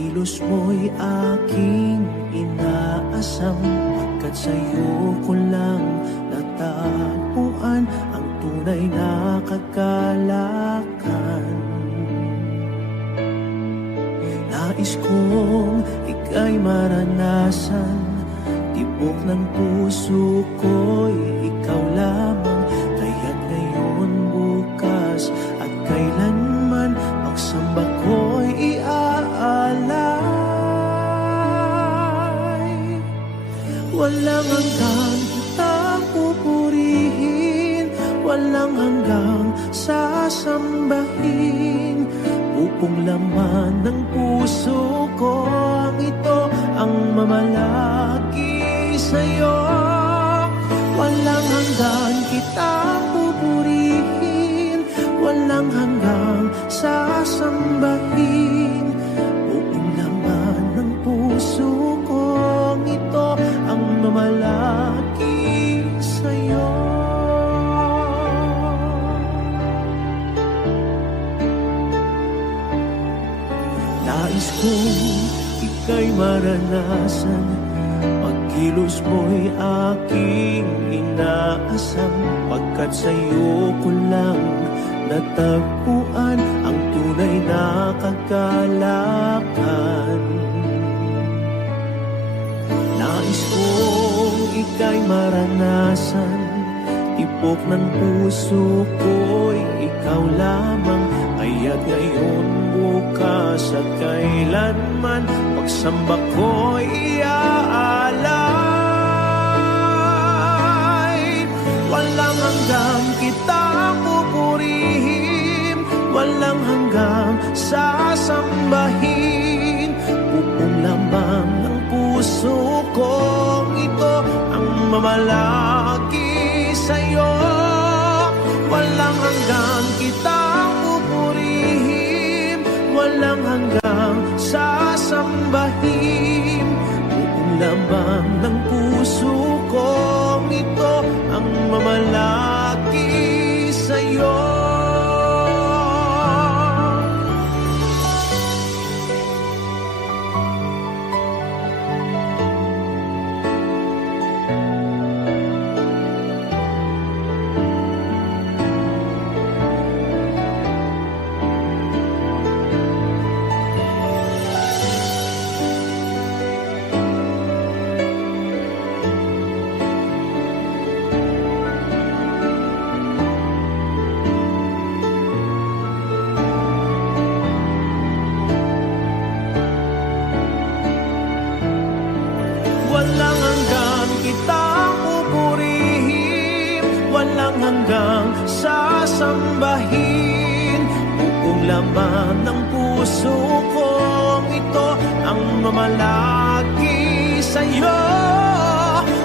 Kilos mo'y aking inaasam, pagkat sa'yo ko lang natagpuan ang tunay na kagalakan. Nais kong ika'y maranasan, tibok ng puso ko'y ikaw lamang. Kaya't ngayon, bukas at kailanman, pagsamba ko'y iaalay. Walang hanggang kitang pupurihin, walang hanggang sasambahin. Buong laman ng puso ko ang ito ang mamalagi sa'yo. Walang hanggan kitang pupurihin, walang hanggang sasambahin. Buong laman ng puso ko ang ito ang mamalagi sa'yo. Nais kong ika'y maranasan, pagkilos mo'y aking inaasam, pagkat sa'yo ko lang natagpuan ang tunay na kagalakan. Nais kong ika'y maranasan, tibok ng puso ko'y ikaw lamang. Kaya't ngayon, bukas at kailanman, pagsamba ko'y iaalay. Walang hanggang kitang pupurihin, walang hanggang sasambahin. Buong laman ng puso kong ito ang mamalagi sa'yo. Walang hanggang kitang pupurihin, walang hanggang sasambahin. Buong laman ng puso kong ito ang mamalagi sa'yo. Walang hanggang kitang pupurihin, walang hanggang sasambahin. Buong laman ng puso kong ito ang mamalagi sa'yo.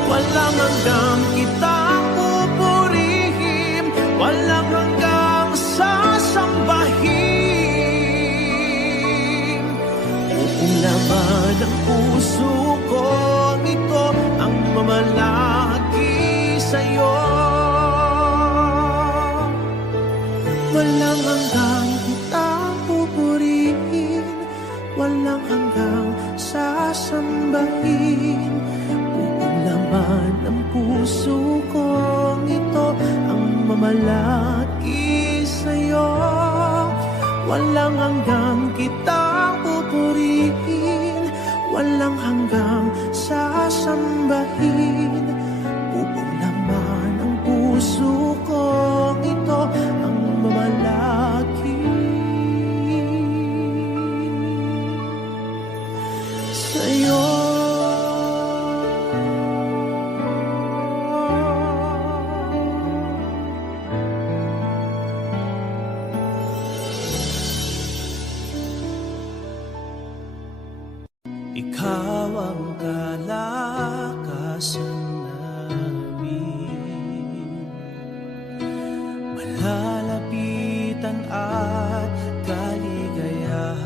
Walang hanggang kitang pupurihin, walang hanggang sasambahin. Buong laman ng puso ko ito ang mamalagi sa'yo. Walang hanggang kitang pupurihin, walang hanggang sasambahin. Buong laman ng puso ko ito ang mamalagi sa'yo. Walang hanggang kitang pupurihin, walang hanggang sasambahin. Buong laman ng puso ko ito ang mamalagi sa'yo. Ikaw ang kalakasan namin, malalapitan at kaligayahan.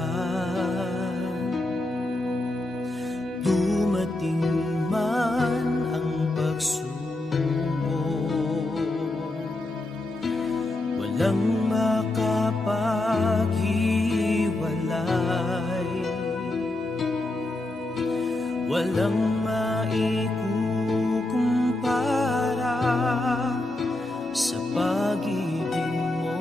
Dumating man ang pagsubok, walang makapaghiwalay. walang maikukumpara sa pag-ibig mo.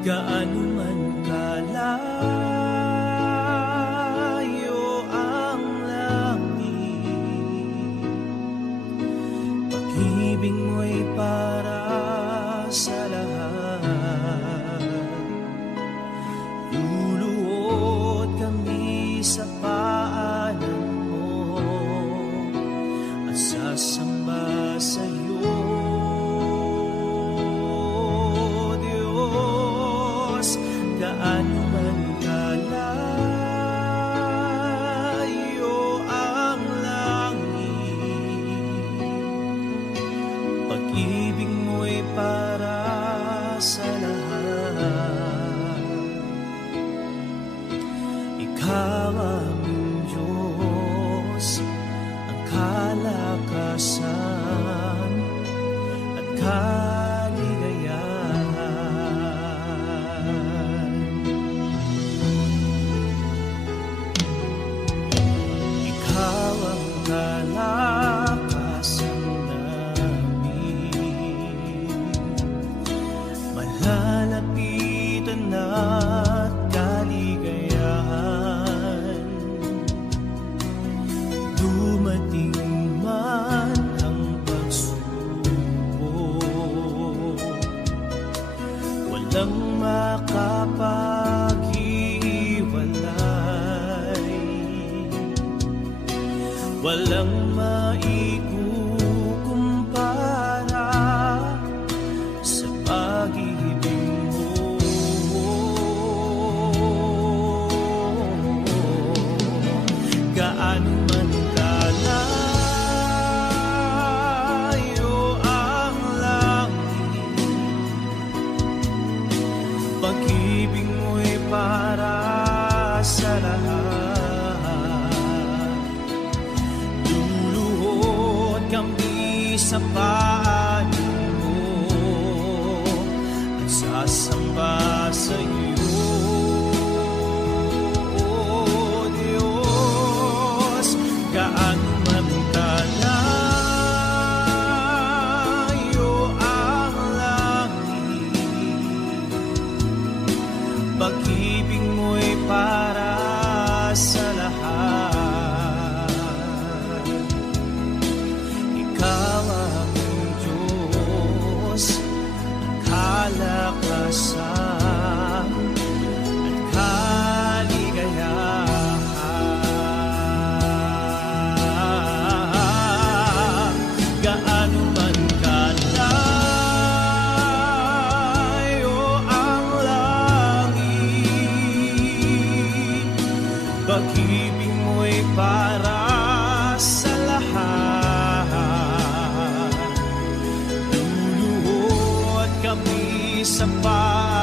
Gaano man kalayo ang langit, pag-ibig mo'y para sa lahat. Luluhod kami sa paanan mo at sasamba sa iyo, Diyos. Gaano man kalayo ang langit, pag-ibig mo'y para sa lahat. Ikaw aming Diyos, ang kalakasan at kaligayahan. Ikaw ang kalakasan namin, malalapitan at kaligayahan. Dumating man ang pagsubok, walang makapaghiwalay, walang maikukumpara sa pag-ibig mo. Gaano man kalayo ang langit, pag-ibig mo'y para sa lahat. Luluhod kami sa paanan mo at sasamba sa iyo, Diyos. Gaano man kalayo ang langit, pag-ibig mo'y para sa lahat. Ikaw aming Diyos, ang kalakasan at kaligayahan. Gaano man kalayo ang langit, pag-ibig mo'y para sa lahat. Luluhod kami sa paanan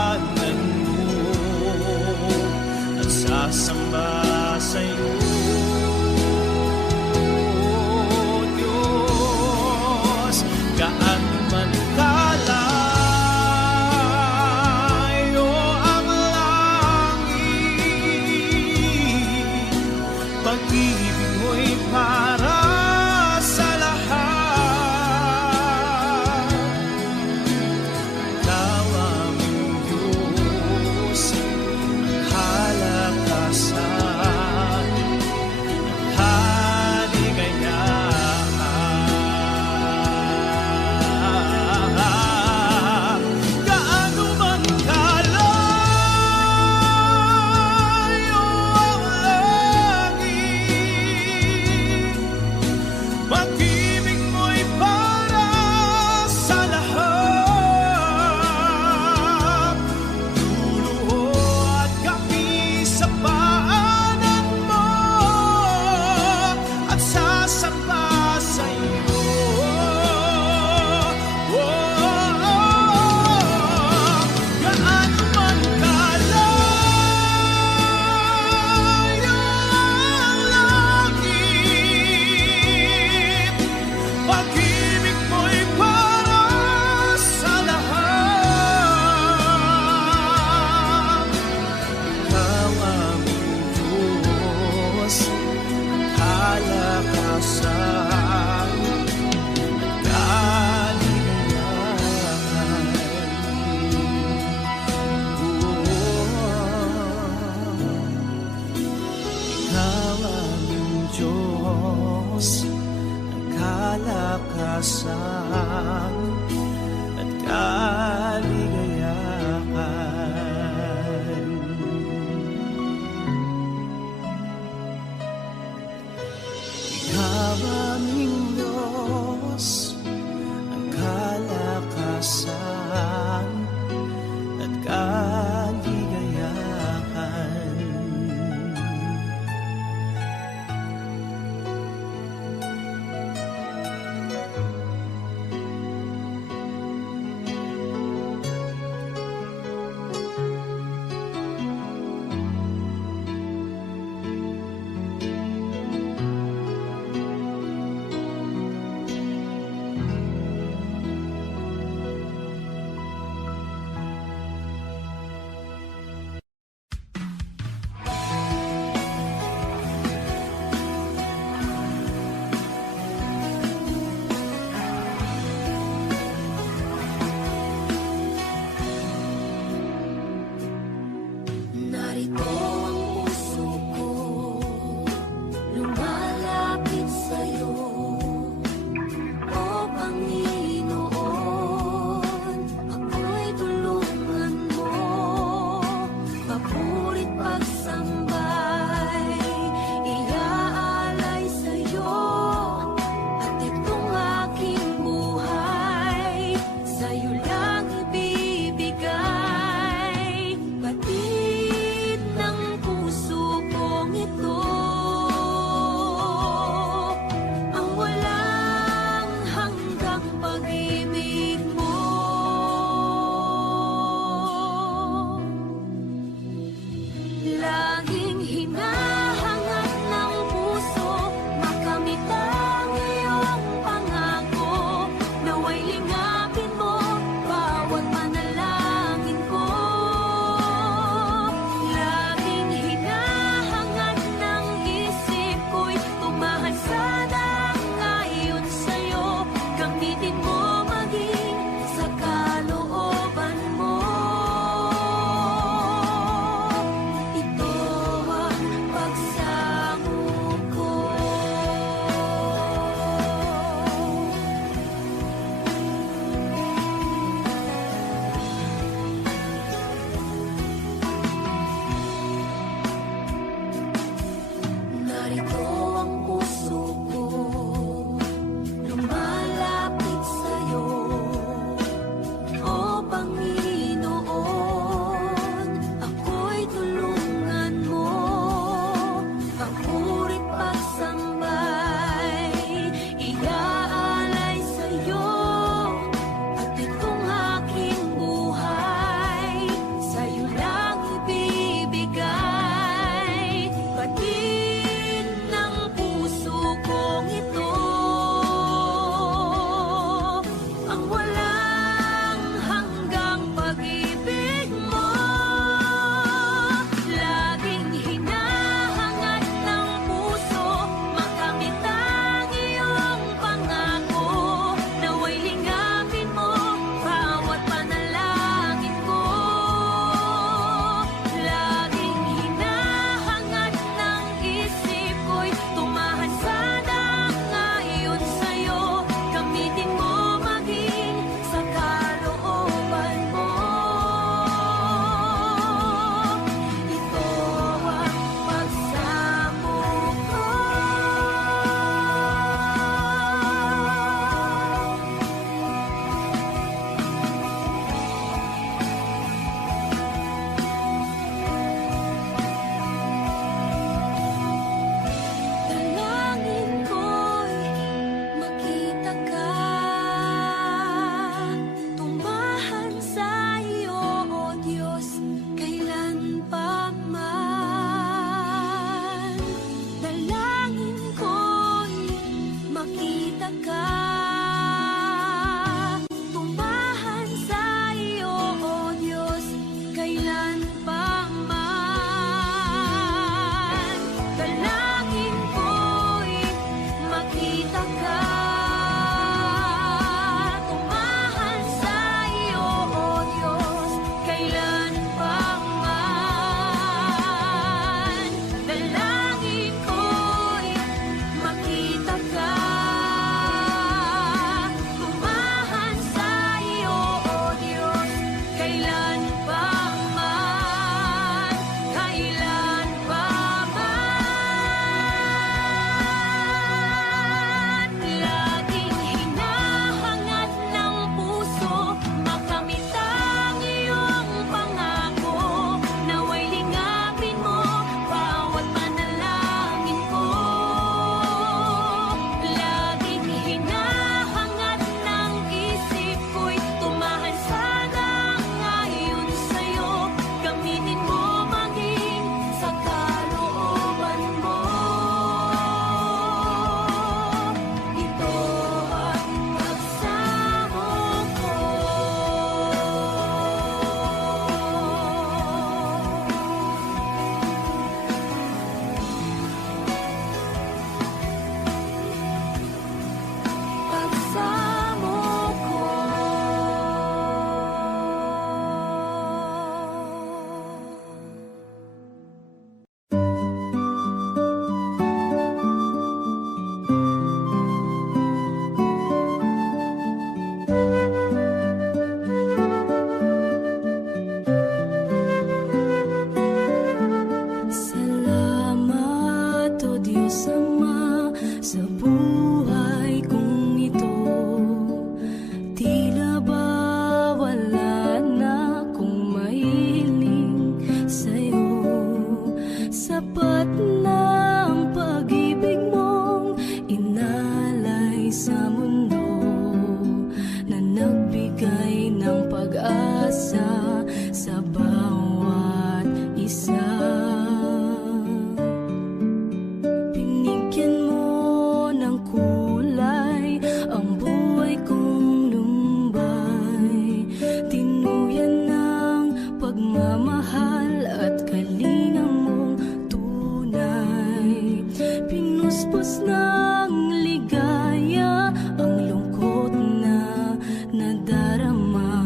pagmamahal at kalinga mong tunay. Pinuspos ng ligaya ang lungkot na nadarama.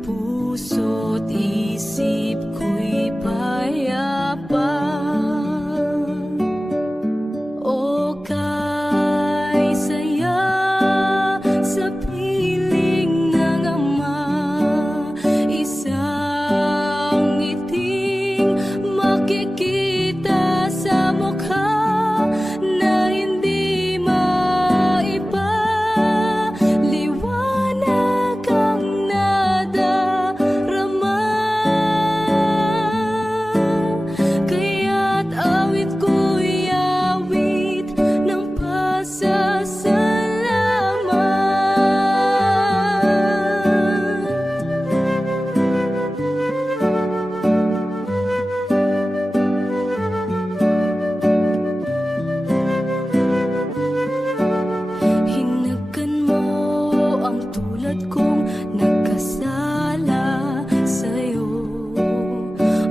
Puso't isip ko'y payapa. O kay saya sa piling ng ama, isang ngiting makikita sa mukha na hindi maiba. Liwanag ang nadarama, kaya't awit ko'y awit ng pasasalamat. Hinagkan mo ang tulad kong nagkasala sa'yo.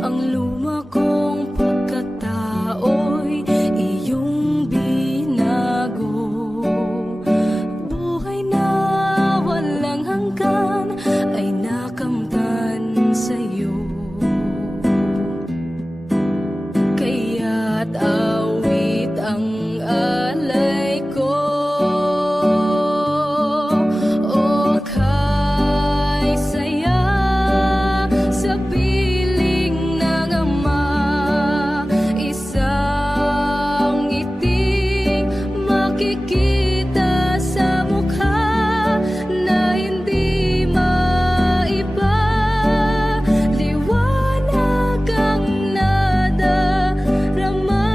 Ang luma kong pagkatao'y iyong binago. Buhay na walang hanggan ay nakamtan sa'yo. Kaya't awit ang alay ko. O kay saya sa piling ng ama, isang ngiting makikita sa mukha na hindi maiba. Liwanag ang nadarama,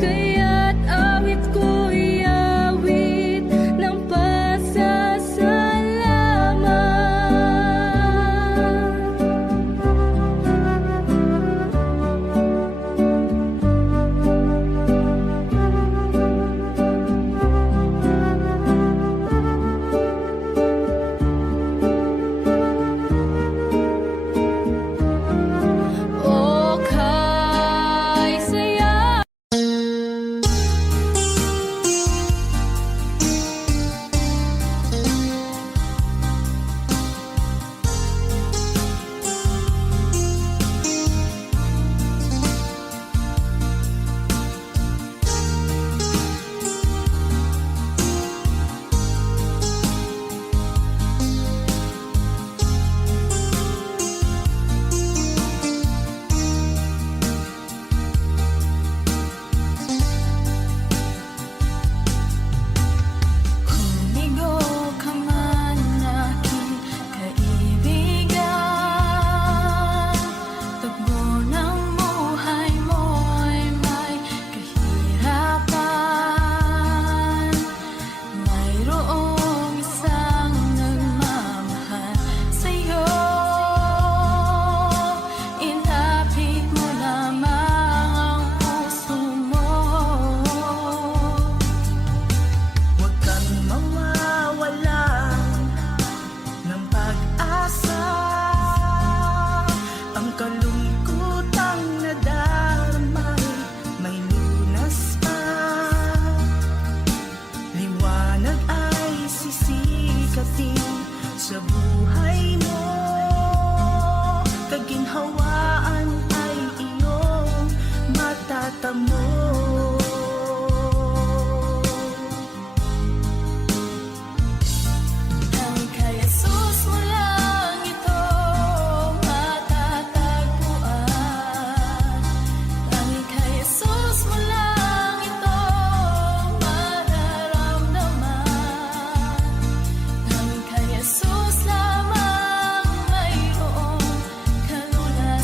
kaya't awit ko'y awit ng pasasalamat. O kay saya Humigo ka man, aking kaibigan. Tugbo ng buhay mo'y may kahirapan. Mayroong isang nagmamahal sa'yo. Ilapit mo lamang ang puso mo. Huwag kang mawawalan ng pag-asa. Ang kalungkutang nadarma'y may lunas pa. Liwanag ay sisikatin sa buhay mo. Kaginhawaan ay iyong matatamo. Ang kay Jesus mo lang ito matatagpuan. Ang kay Jesus mo lang ito mararamdaman. Ang kay Jesus lamang mayroong kaluluwa.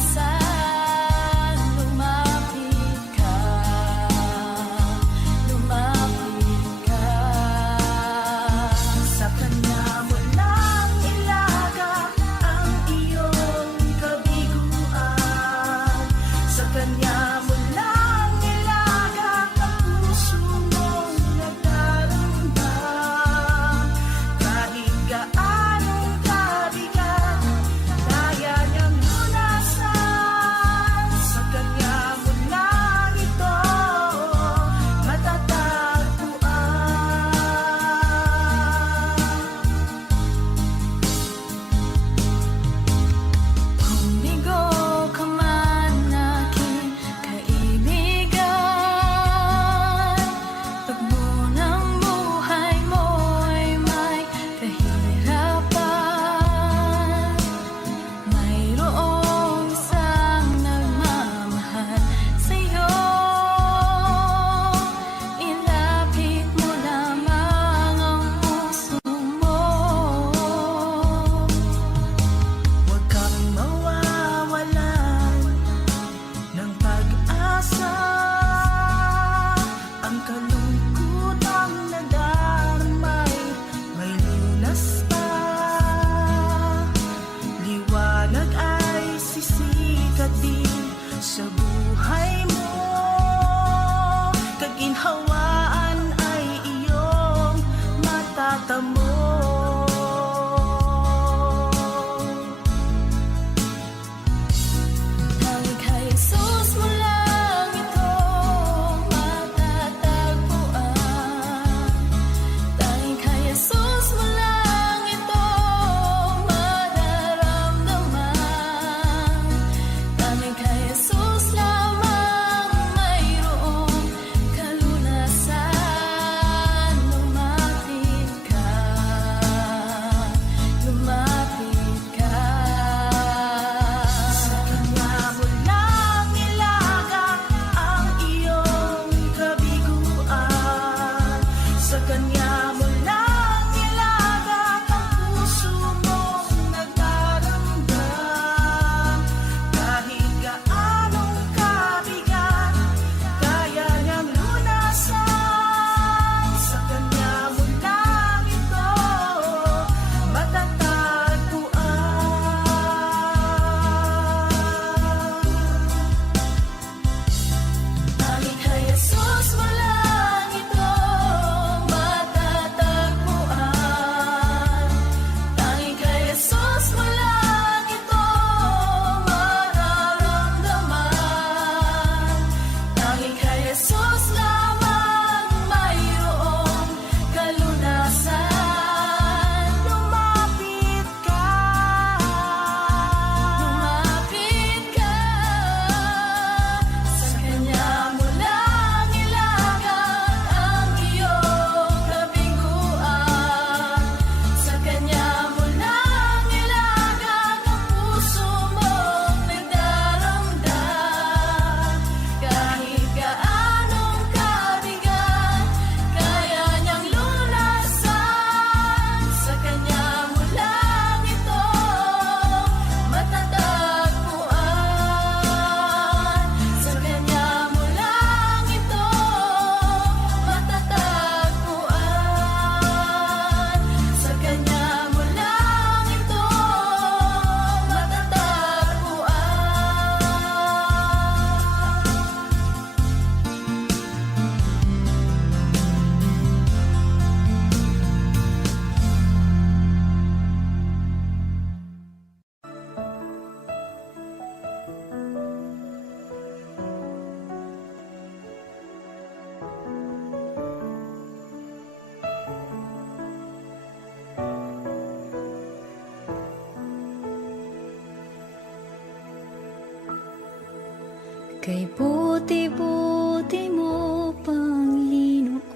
Kay buti-buti mo, Panginoon,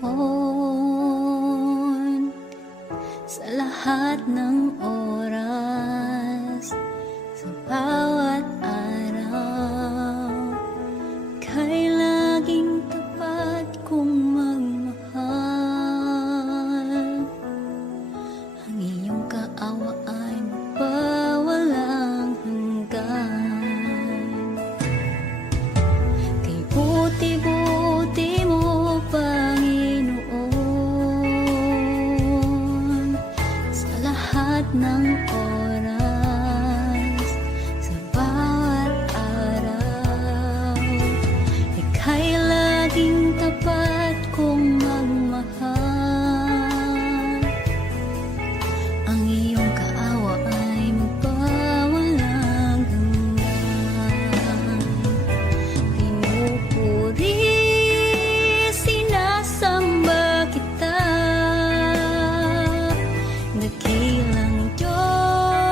sa lahat ng oras, sa bawat araw, kay laging tapat kong magmahal. Ang iyong kaawa ay magpawalang hanggan. Kay buti-buti mo, Panginoon, sa lahat ng oras, sa bawat araw, ika'y laging tapat kong magmahal. Ang iyong kaawa ay magpawalang hanggan. Pinupuri, sinasamba kita, dakilang Diyos.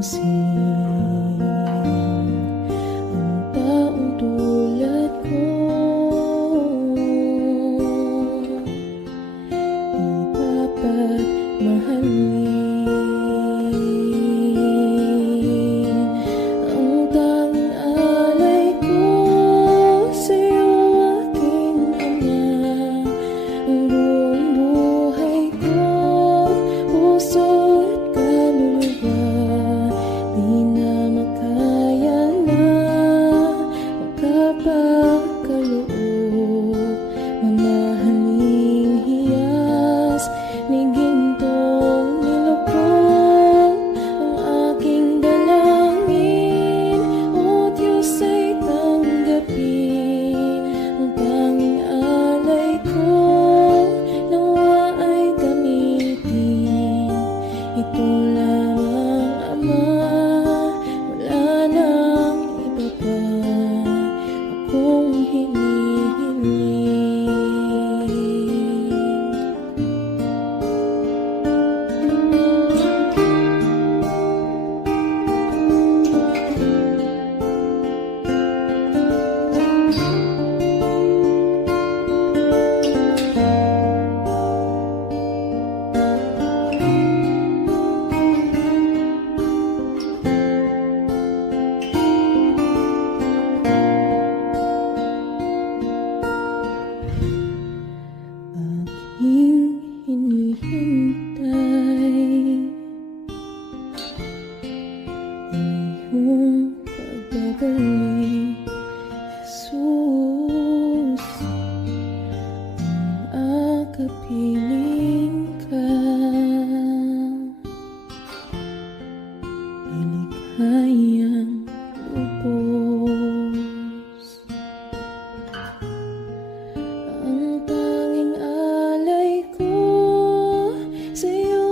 mapapansin ang taong tulad ko. Di dapat mahalin ang tanging alay ko sa'yo, aking ama. Ang buong buhay ko, puso at kaluluwa, di na makaya na magkapagkaloob. Mamahaling hiyas ni gintong nilukod ang aking dalangin. O Diyos ay tanggapin ang tanging alay ko, nawa ay gamitin. Ito lamang, Ama, wala nang iba pa akong hinihiling. Aking hinihintay ang iyong pagbabalik, Jesus. Ang akapiling ka ay likhayang lubos. Ang tanging alay ko sa'yo,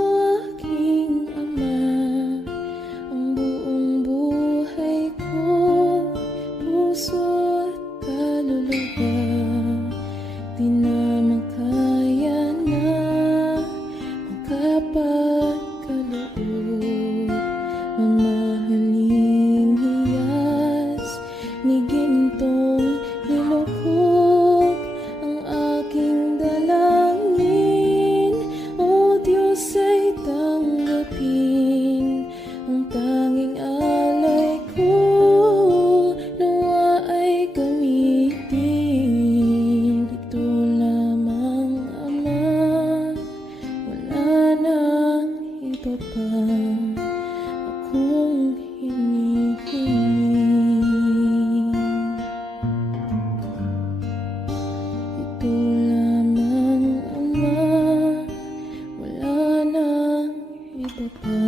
aking Ama. Ang buong buhay ko, puso at kaluluwa, di na makaya na magkapagkaloob. Mamahaling hiyas ni gintong nilukod ang aking dalangin. O Diyos ay tanggapin ang tanging alay ko, nawa ay gamitin. Ito lamang, Ama, wala nang iba pa akong hinihiling. Ito lamang, Ama, wala nang iba pa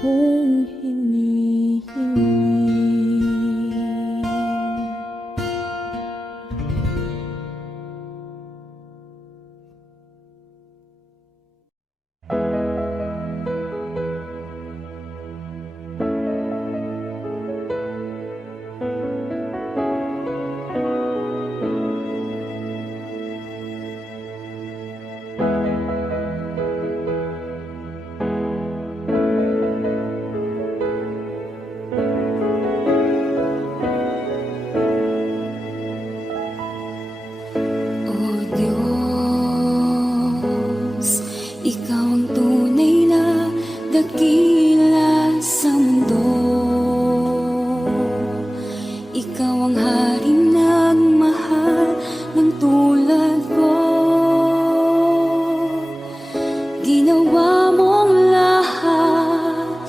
akong hinihiling. O Diyos, Ikaw ang tunay na dakila sa mundo. Ikaw ang haring nagmahal ng tulad ko. Ginawa mong lahat,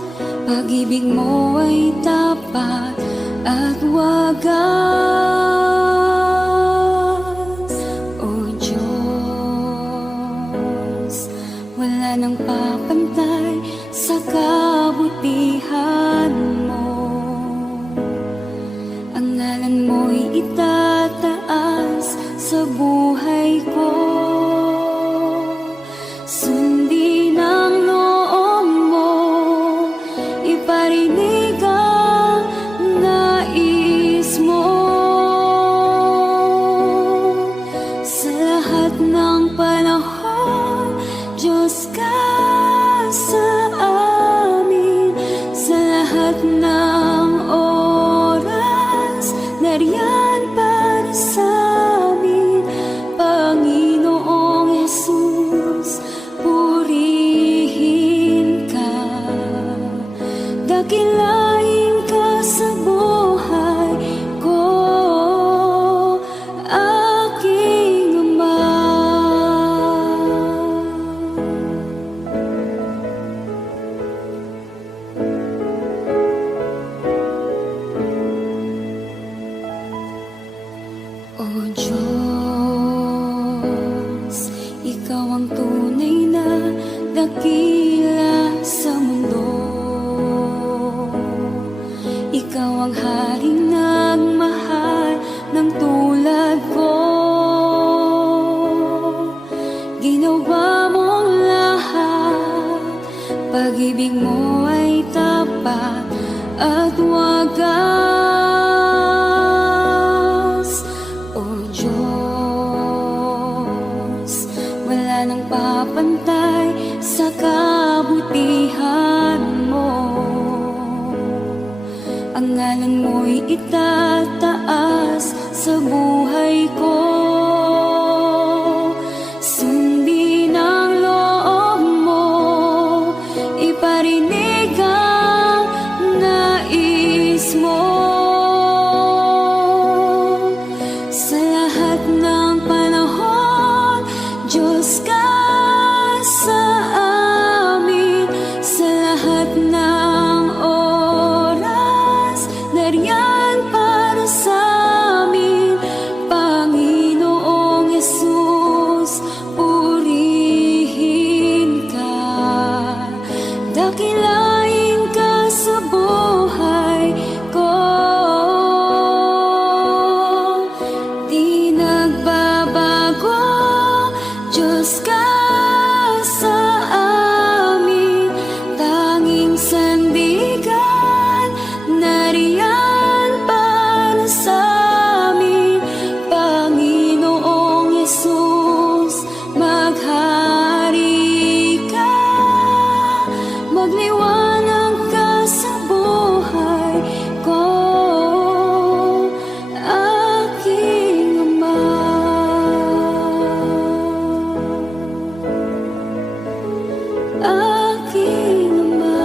pag-ibig mo ay tapat at wagas. O Diyos, wala nang papantay sa kabutihan mo. Ang ngalan mo'y itataas sa buhay ko. Sundin ang loob mo, iparinig ang nais mo. Sa lahat ng panahon, Diyos ka sa amin. lahat ng oras, nariyan para sa amin, Panginoong Jesus, purihin ka. Dakilain ka sa buhay ko, aking Ama. O Diyos, Ikaw ang tunay na dakila sa mundo. Ikaw ang haring nagmahal ng tulad ko. Ginawa mong lahat, pag-ibig mo ay tapat at wagas. O Diyos, wala nang papantay sa kabutihan mo. Ang ngalan mo'y itataas sa buhay ko. Sundin ang loob mo, iparinig ang nais mo. Sa lahat ng panahon, Diyos ka sa amin. Sa lahat ng oras, nariyan para sa amin, Panginoong Jesus, purihin ka. Dakilain ka sa buhay ko. Di nagbabago, Diyos ka sa amin, tanging sandigan, nariyan para sa amin, Panginoong Jesus, maghari ka, magliwanag ka sa buhay ko, aking Ama. Aking Ama.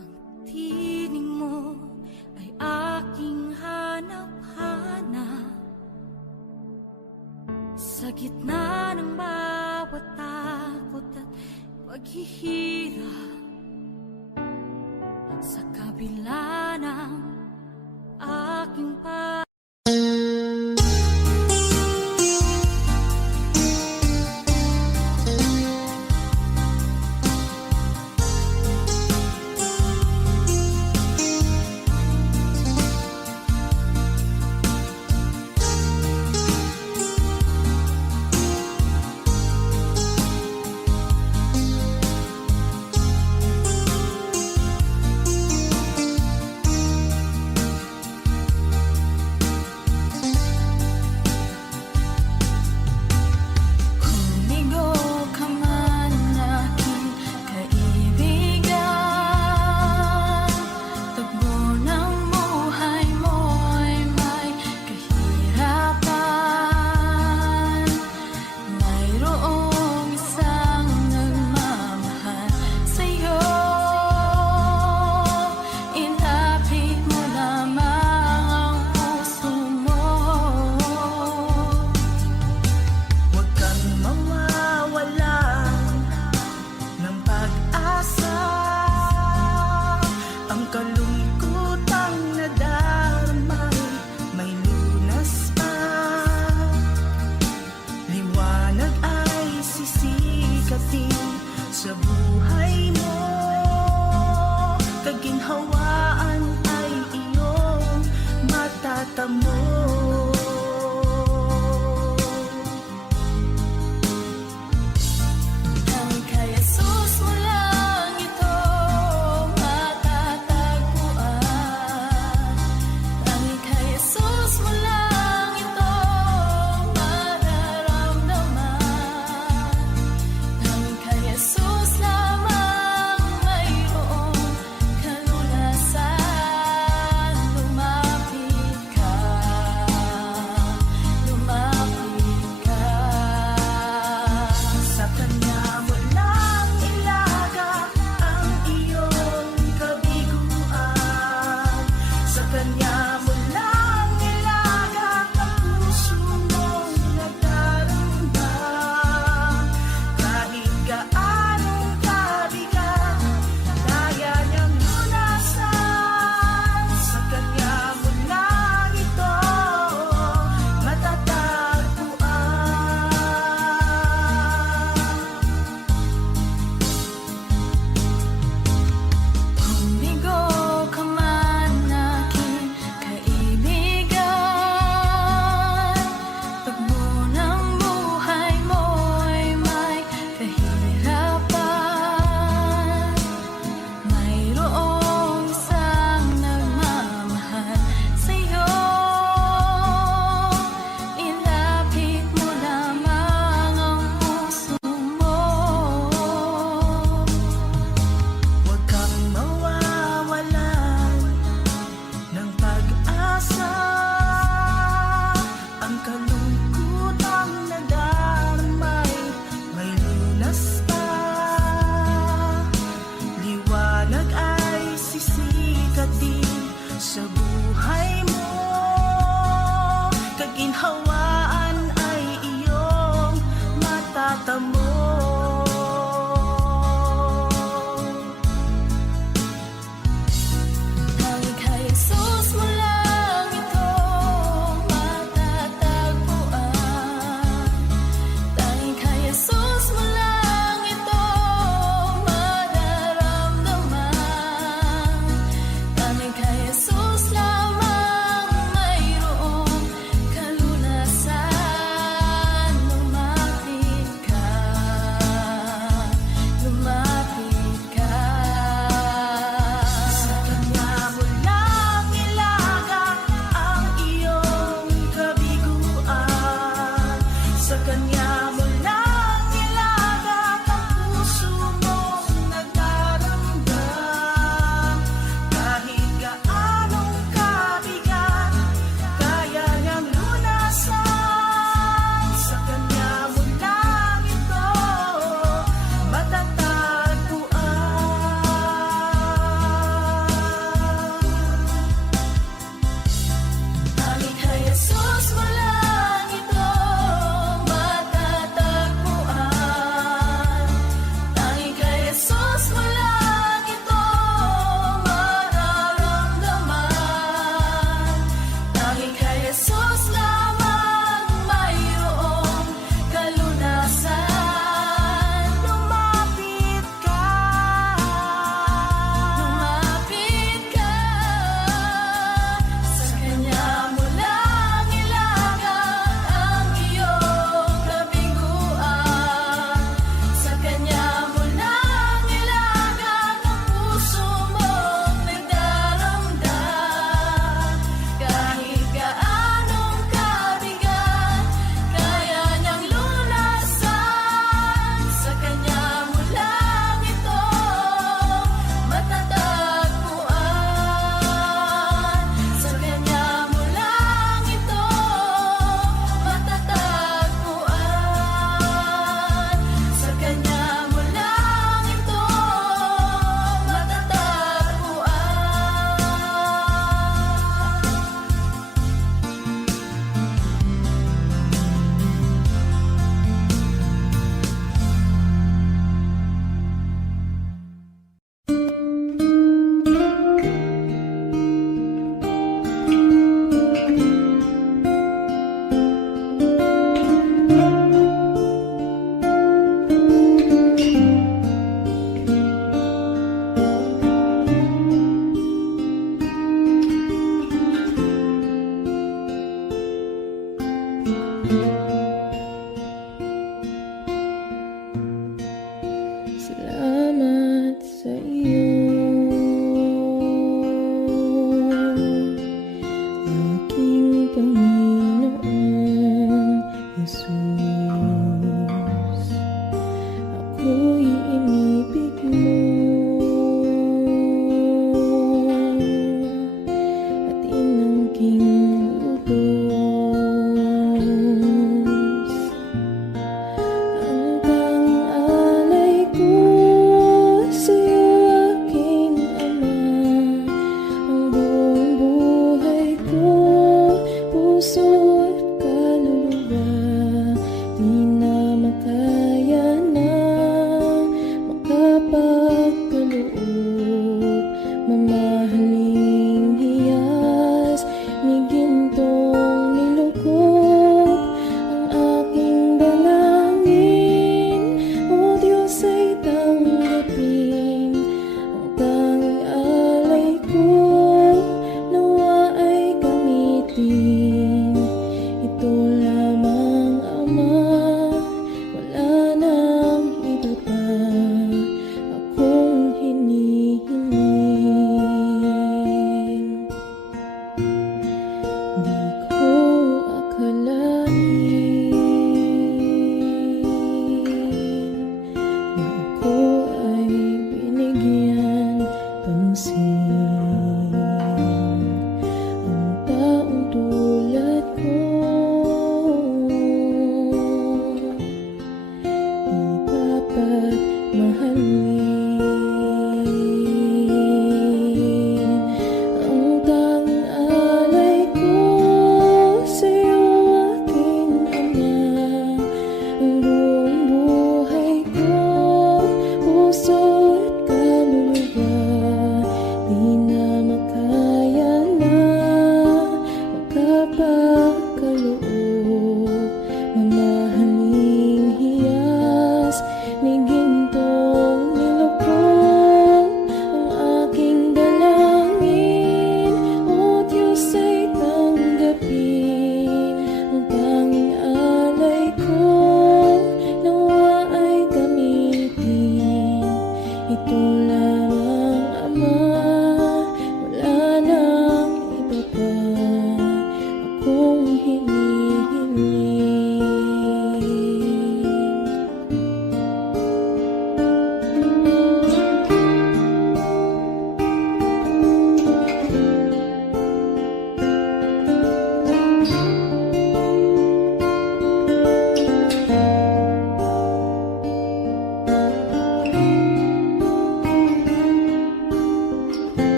Ang tinig mo ay aking hanap-hanap. Sa gitna ng bawat takot at paghihirap, sa kabila ng aking hawaan ay iyong matatamo. Tanging kay Jesus mo lang ito matatagpuan. Tanging kay Jesus mo lang ito mararamdaman. Tanging kay Jesus lamang mayroong kalunasan. Lumapit ka, lumapit ka. Sa Kanya mo lang ilagak ang iyong kabiguan. Sa Kanya mo lang ilagak ang puso mong nagdaramdam. Kahit gaanong kabigat, kaya niyang lunasan. Sa Kanya mo lang ito matatagpuan. Tanging kay Jesus mo lang ito matatagpuan. Tanging kay Jesus mo lang ito mararamdaman. Tanging kay Jesus lamang mayroong kalunasan. Lumapit ka, Lumapit ka, sa Kanya mo lang ilagak ang iyong kabiguan. Sa Kanya mo lang ilagak ang puso mong nagdaramdam. Kahit gaanong kabigat, kaya niyang lunasan. Sa Kanya mo lang ito matatagpuan. Sa Kanya mo lang ito matatagpuan. Sa Kanya mo lang ito Salamat sa iyo, aking Panginoong Jesus. Ako'y inibig mo at inangking lubos. Ang tang-alay ko sa'yo, aking Ama. Ang buong buhay ko, puso at kaluluwa, di na makaya na makapagkaloob. Mamahaling hiyas ni gintong nilukop ang aking dalangin. O Diyos ay tanggapin ang tanging alay ko, nawa ay gamitin. Ito lamang, Ama, wala nang iba pa akong hinihiling. Di ko akalain na ako ay binigyan pansin. Ang taong tulad ko di dapat mahalin. Ang tanging alay ko sa'yo,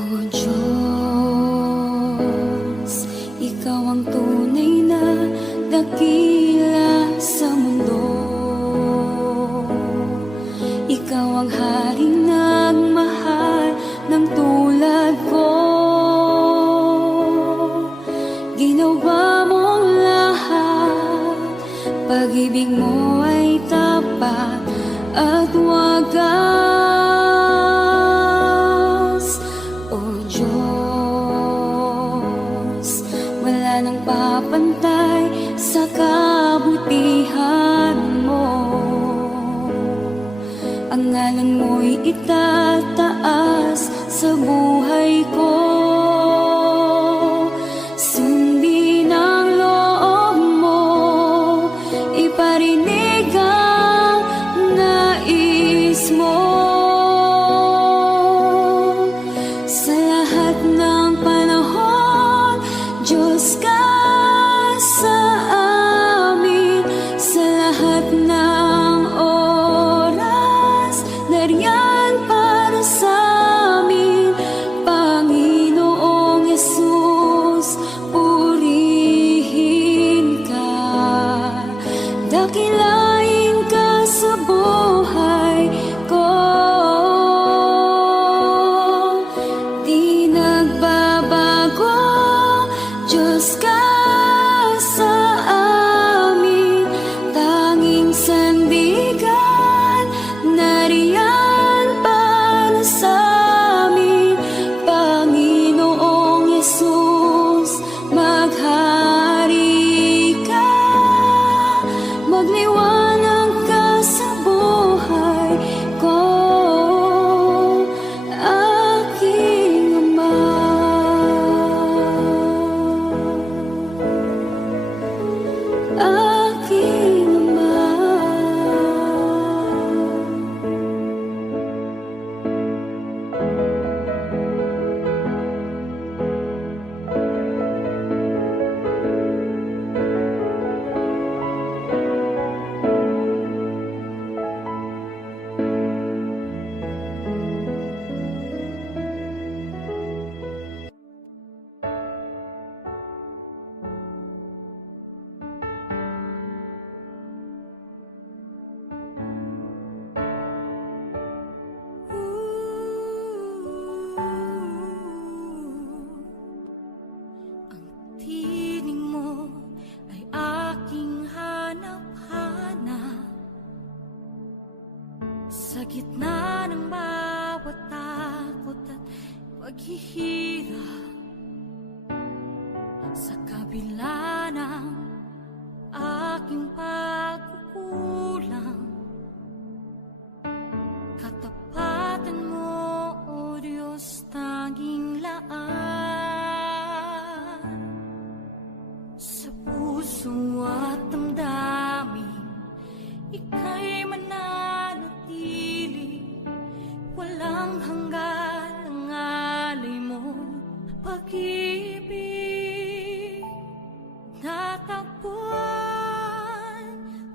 O Diyos, Ikaw ang tunay na dakila sa mundo. Ikaw ang haring nagmahal ng tulad ko. Ginawa mong lahat, pag-ibig mo ay tapat at wagas. O Diyos, wala nang papantay sa kabutihan mo. Ang ngalan mo'y itataas sa buhay ko. Sundin ang loob mo, iparinig ang nais mo. Sa lahat ng panahon, Diyos ka sa amin. Sa lahat ng oras, nariyan para sa amin. Panginoong Yesus, purihin ka. Dakilain ka sa buhay ko. Di nagbabago, Diyos ka sa amin. Tanging sandigan, nariyan para sa amin. Panginoong Yesus, maghari ka. Magliwanag ka sa buhay ko, aking Ama. Aking Ama. Ang tinig mo ay aking hanap-hanap. Sa gitna ng bawat takot at paghihirap, sa kabila ng aking pagkukulang, katapatan mo, O Diyos, tanging laan. Sa puso at damdamin, ika'y mananatili. Walang hanggan ang alay mo, pag-ibig. Natakbuhan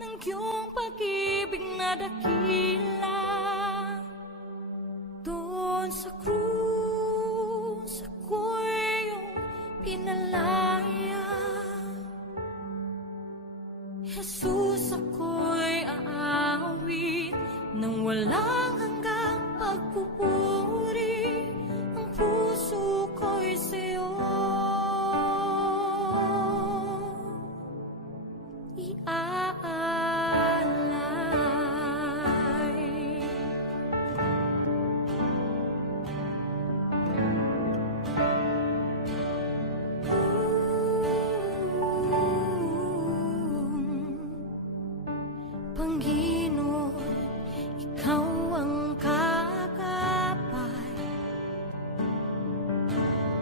ng iyong pag-ibig na dakila. Doon sa krus, ako'y iyong pinalaya. Jesus, ako'y aawit nang walang hanggang pagpupuri. Ang puso ko'y sa'yo iaalay. Panginoon, Ikaw ang kagapay.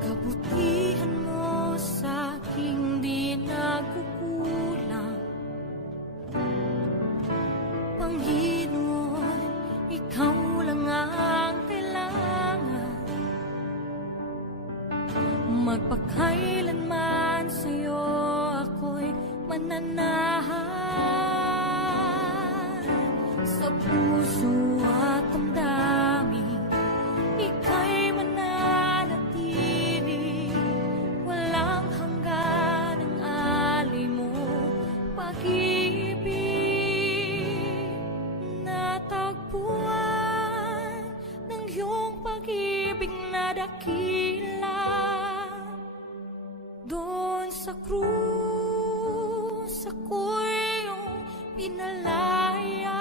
Kabutihan mo sa aking di nagkukulang. Panginoon, Ikaw lang ang kailangan. Magpakailanman sa'yo ako'y mananahan. Sa puso at damdamin, ika'y mananatili. sa krus ako'y iyong pinalaya.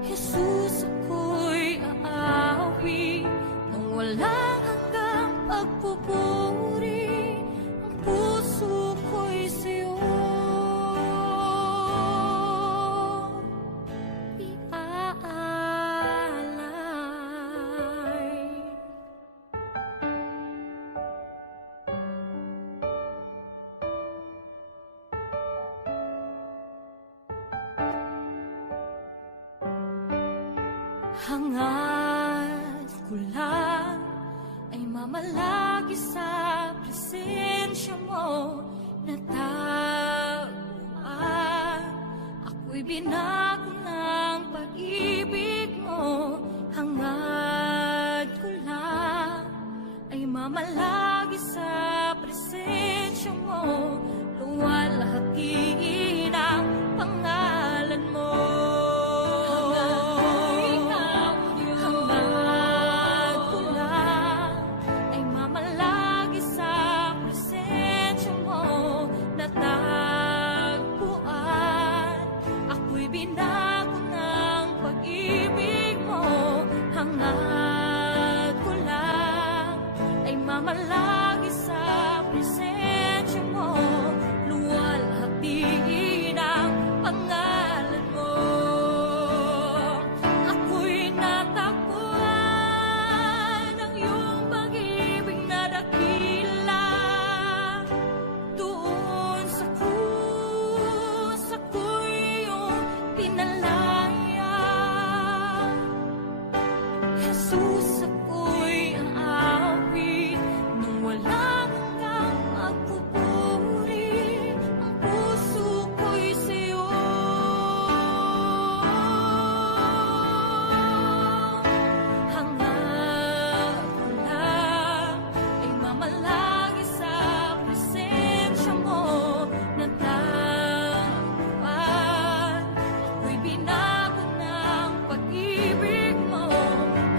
Jesus, ako'y aawi nang walang hanggang pagpupuri. Ang puso ko'y sa'yo iaalay. Hangad ko lang ay mamalagi sa presensya mo na taguan. Ako'y binago ng pag-ibig mo. Hangad ko lang ay mamalagi sa presensya mo. Luwalhatiin ang pangalan mo. Binago ng pag-ibig mo. Hangad ko lang ay mamalagi sa presensya mo. Luwalhatiin ang pangalan mo. Ako'y natagpuan ng iyong pag-ibig na dakila. Doon sa krus ako'y pinalaya. Jesus, ako'y aawi nang walang hanggang magpupuri. Ang puso ko'y sa'yo hangad ko lang ay mamalagi sa presensya mo na taguan. Ako'y binago ng pag-ibig mo.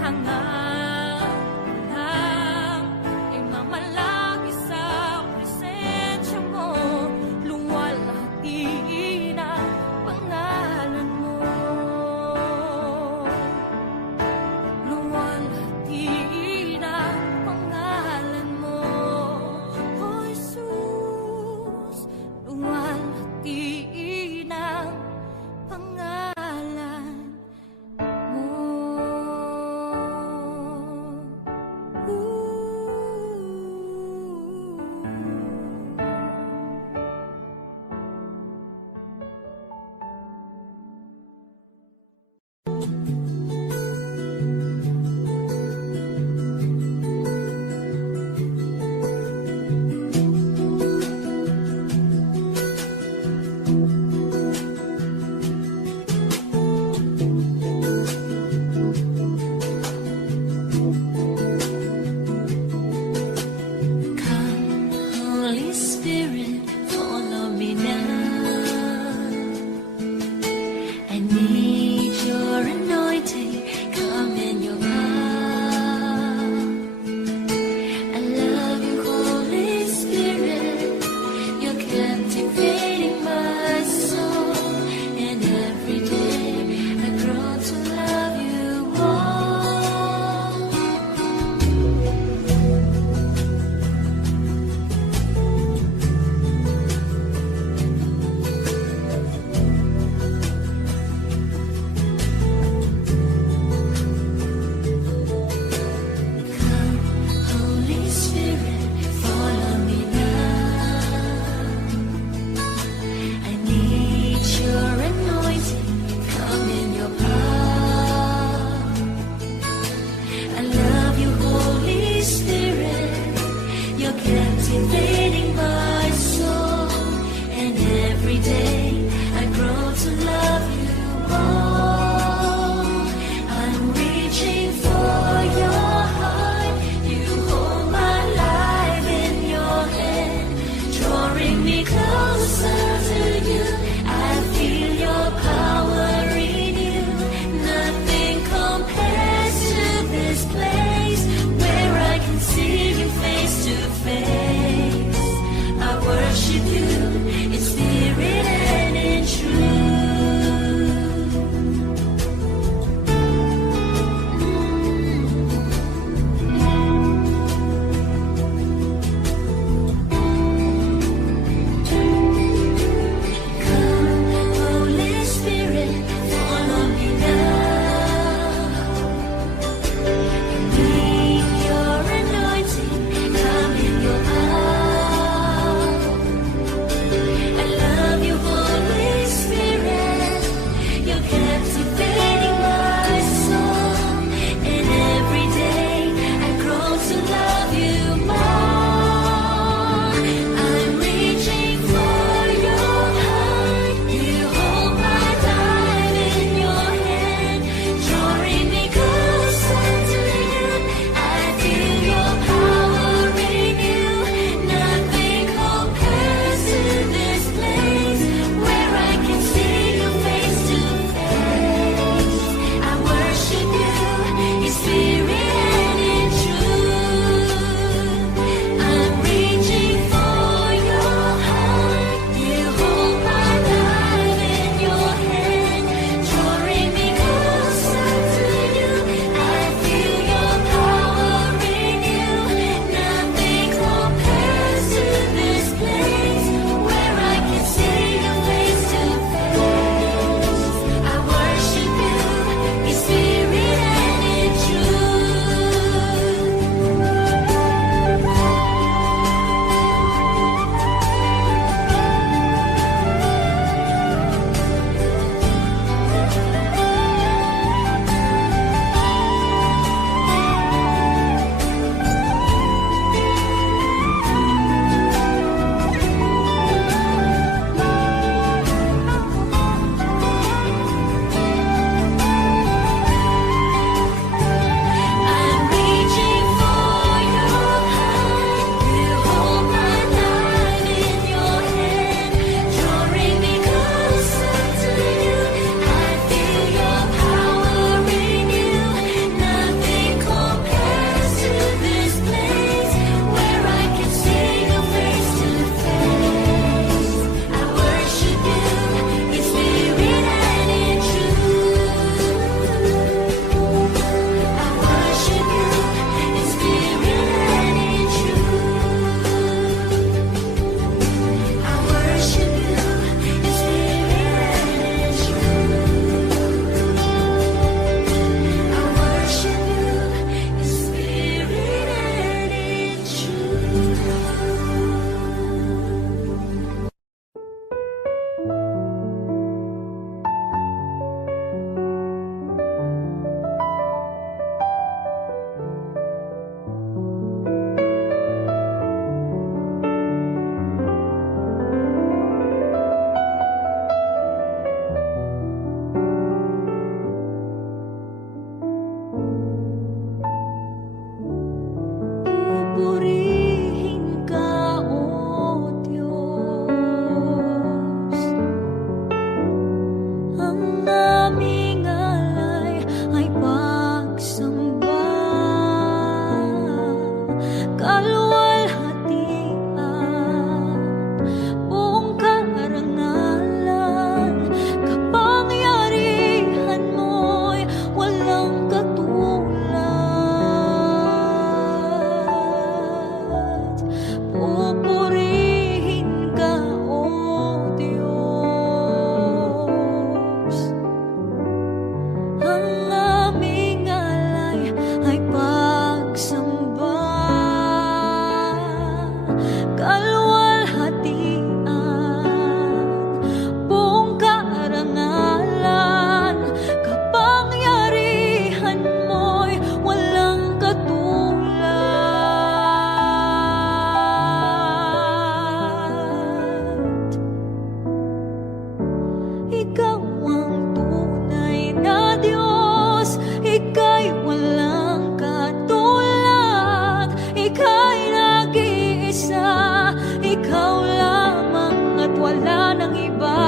Hangad ko lang ay mamalagi sa presensya mo. Luwalhatiin ang pangalan mo. Luwalhatiin ang pangalan mo. O Jesus, luwalhatiin ang pangalan mo. Come, Holy Spirit, follow me now. I need your anointing, come in your power. I love you, Holy Spirit, you're captivating my soul. And every day I grow to love you more. Come, Holy Spirit, follow me now. I need your anointing, come in your power. I love you, Holy Spirit, you're captivating my soul. And every day I grow to love you more. I'm reaching for your heart, you hold my life in your hand, drawing me closer to you. I feel your power in you. Nothing compares to this place where I can see you face to face. Pupurihin ka, O Diyos. Ang aming alay ay pagsamba, kaluwalhatian, buong karangalan, kapangyarihan mo'y walang katulad. Pupurihin ka, O Diyos. Ang aming alay ay pagsamba, kaluwalhatian, buong karangalan, kapangyarihan mo'y walang katulad. Ikaw ang tunay na Diyos, Ika'y walang katulad, Ika'y nag-iisa, Ikaw lamang at wala nang iba.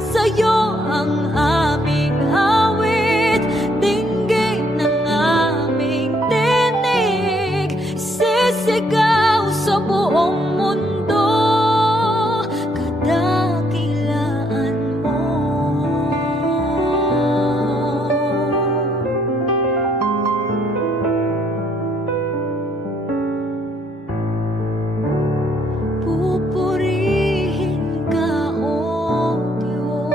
Sa'yo ang aming awit, dinggin ng aming tinig, sisigaw sa buong mundo, kadakilaan mo. Pupurihin ka, O Diyos.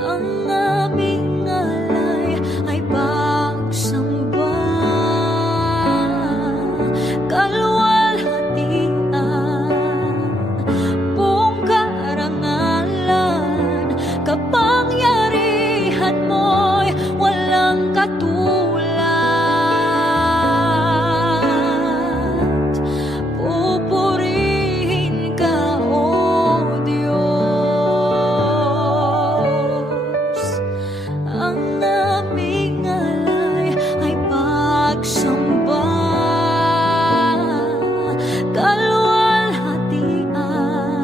Ang aming alay ay pagsamba, kaluwalhatian, buong karangalan, kapangyarihan mo'y walang katulad. Pupurihin ka, O Diyos. Ang aming alay ay pagsamba, kaluwalhatian,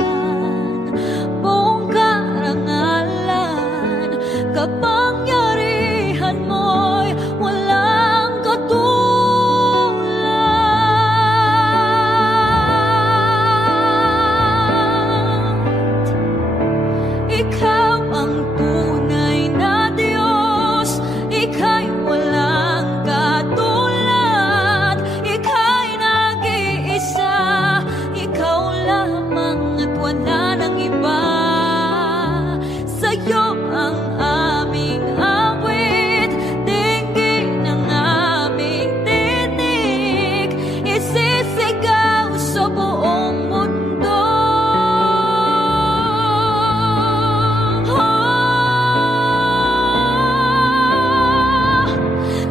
buong karangalan, kapangyarihan mo'y walang katulad. Ikaw ang tunay na Diyos, Ika'y walang katulad, Ika'y nag-iisa, Ikaw lamang at wala nang iba. Sa'yo ang aming awit, dinggin ng aming tinig, isisigaw sa buong mundo.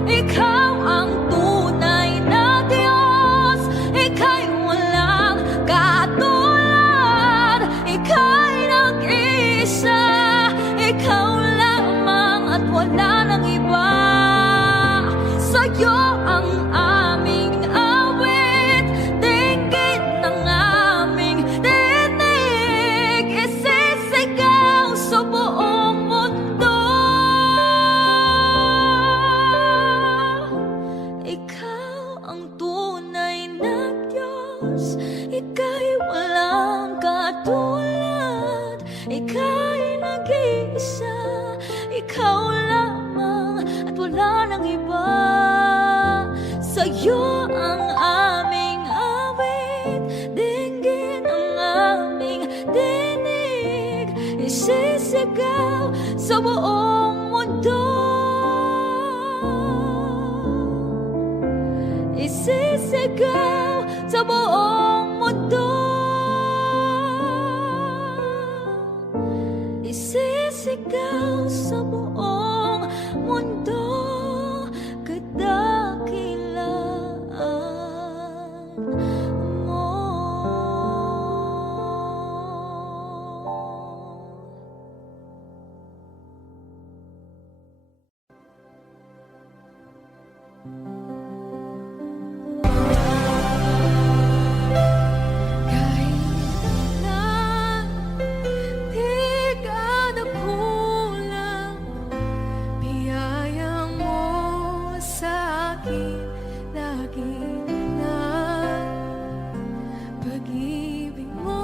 Ikaw ang tunay na Diyos, Ika'y walang katulad, Ika'y nag-iisa, Ikaw lamang at wala nang iba. Sa'yo ang aming awit, dinggin ng aming tinig, isisigaw sa buong mundo. Ikaw ang tunay na Diyos, Ika'y walang katulad, Ika'y nag-iisa, Ikaw lamang at wala nang iba. Sa'yo ang aming awit, dinggin ang aming tinig, isisigaw sa buong mundo. Isisigaw sa buong mundo. Isisigaw sa buong mundo, kadakilaan mo. Kahit na di ka nagkulang, biyaya mo sa akin lagi na pag-ibig mo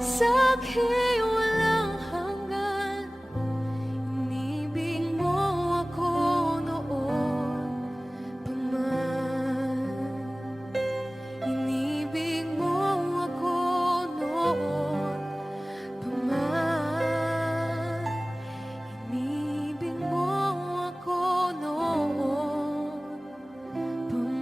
sa akin walang hanggan. Inibig mo ako noon pa man. Inibig mo ako noon pa man. Inibig mo ako noon pa man.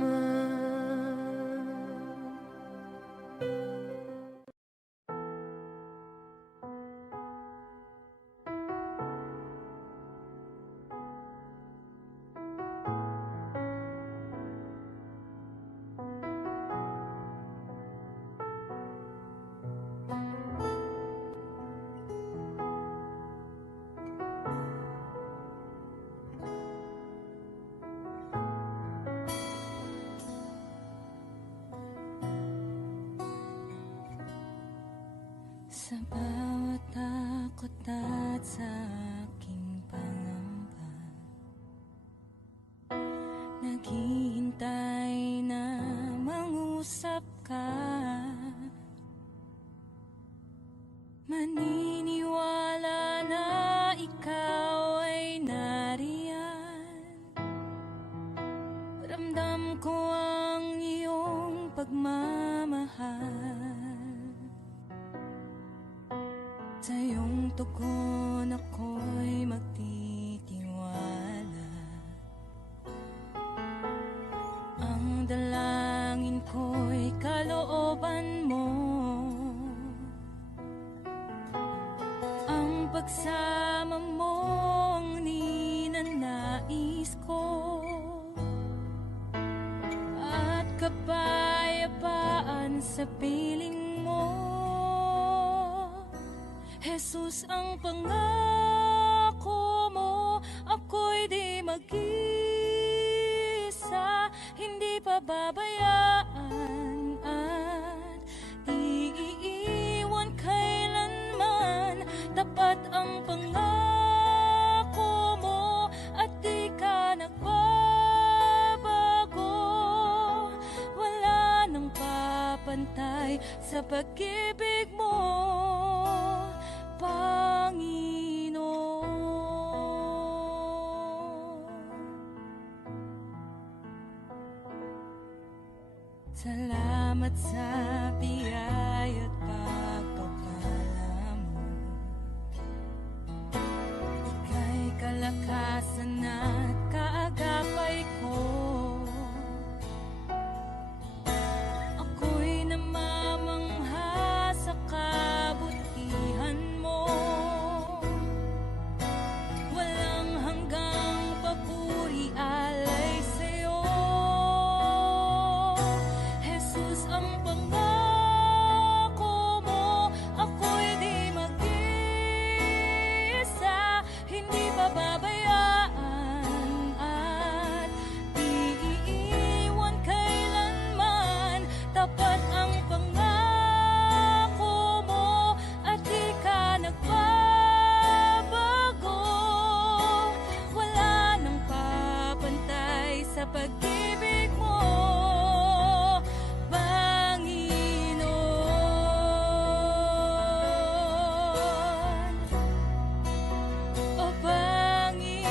Sa bawat takot at sa aking pangamba, naghihintay na mangusap ka. Maniniwala na ikaw ay nariyan. Ramdam ko ang iyong pagmamahal. Sa iyong tugon ako'y magtitiwala. Ang dalangin ko'y kalooban mo. Ang pagsama mo ang ninanais ko. At kapayapaan sa piling mo. Jesus, ang pangako mo, ako'y di mag-isa, hindi pababayaan at di iiwan kailanman. Tapat ang pangako mo at di ka nagbabago. Wala nang papantay sa pag-ibig mo, Panginoon. Salamat sa biyaya at pagpapala mo. Ika'y kalakasan at kaagapay ko. Ako'y namamangha sa kabutihan mo. Walang hanggang papuri alay sa'yo. Jesus, ang pangako mo, ako'y di mag-isa, hindi pababayaan at di iiwan kailanman. Tapat ang pangako mo at di ka nagbabago. Wala nang papantay sa pag-ibig mo, Panginoon. O Panginoon.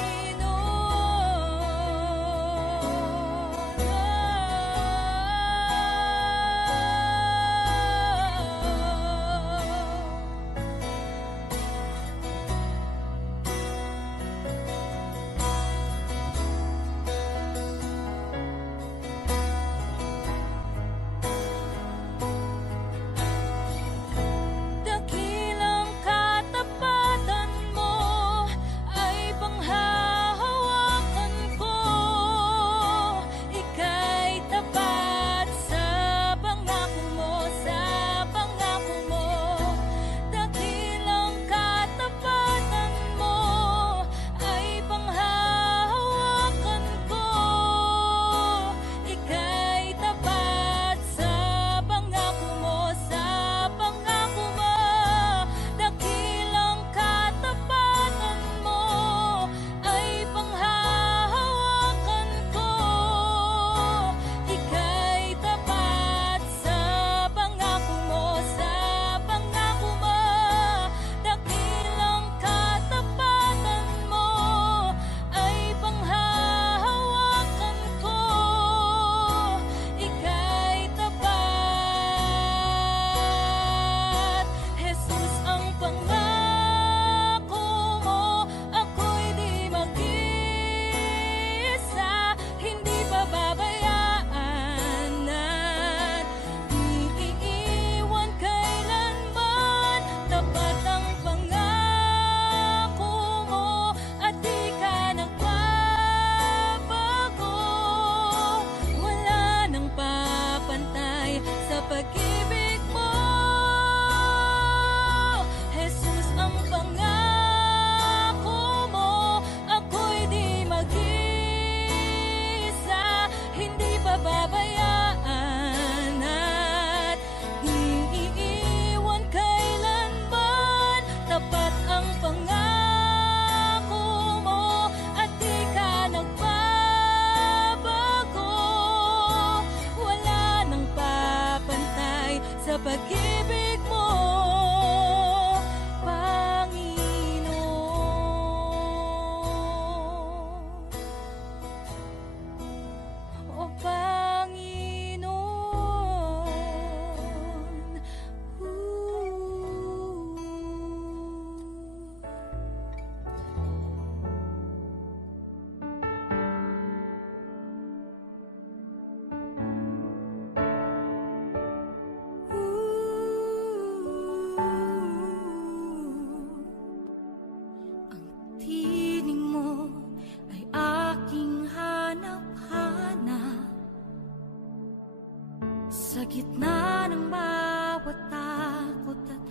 gitna ng bawat takot at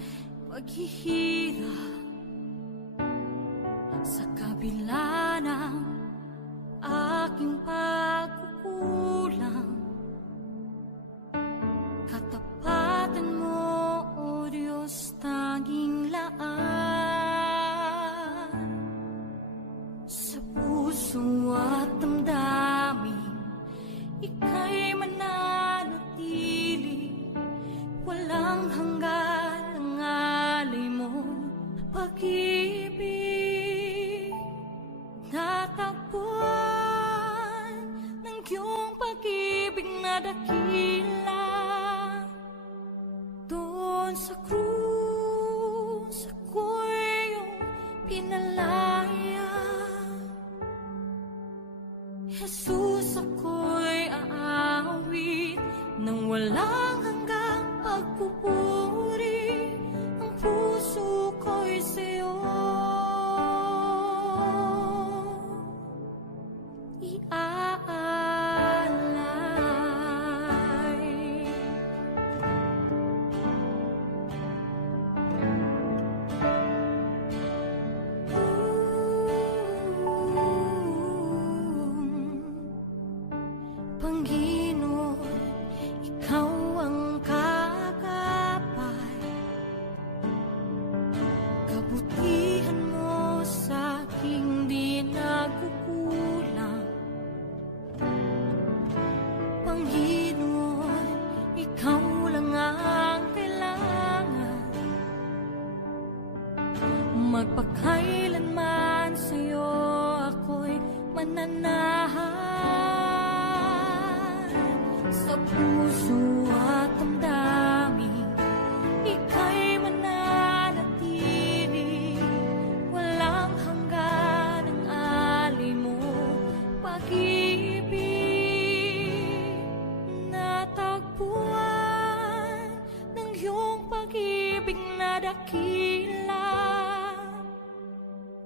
paghihirap, sa kabila ng aking pagkukulang, katapatan mo, O Diyos, tanging laan. Sa puso at damdamin, ika'y mananatili, walang hanggan ang alay mo, pag-ibig. Natagpuan ng iyong pag-ibig na dakila, doon sa krus ako'y iyong pinalaya. Jesus, ako'y aawit ng walang hanggang pagpupuri, ang puso ko'y sa'yo iaalay. Panginoon, ikaw ang kagapay, kabutihan mo sa aking di nagkukulang. Panginoon, ikaw lang ang kailangan, magpakailanman sa'yo ako'y mananahan. Sa puso at damdamin, ika'y mananatili, walang hanggan ang alay mo, pag-ibig. Natagpuan ng iyong pag-ibig na dakila,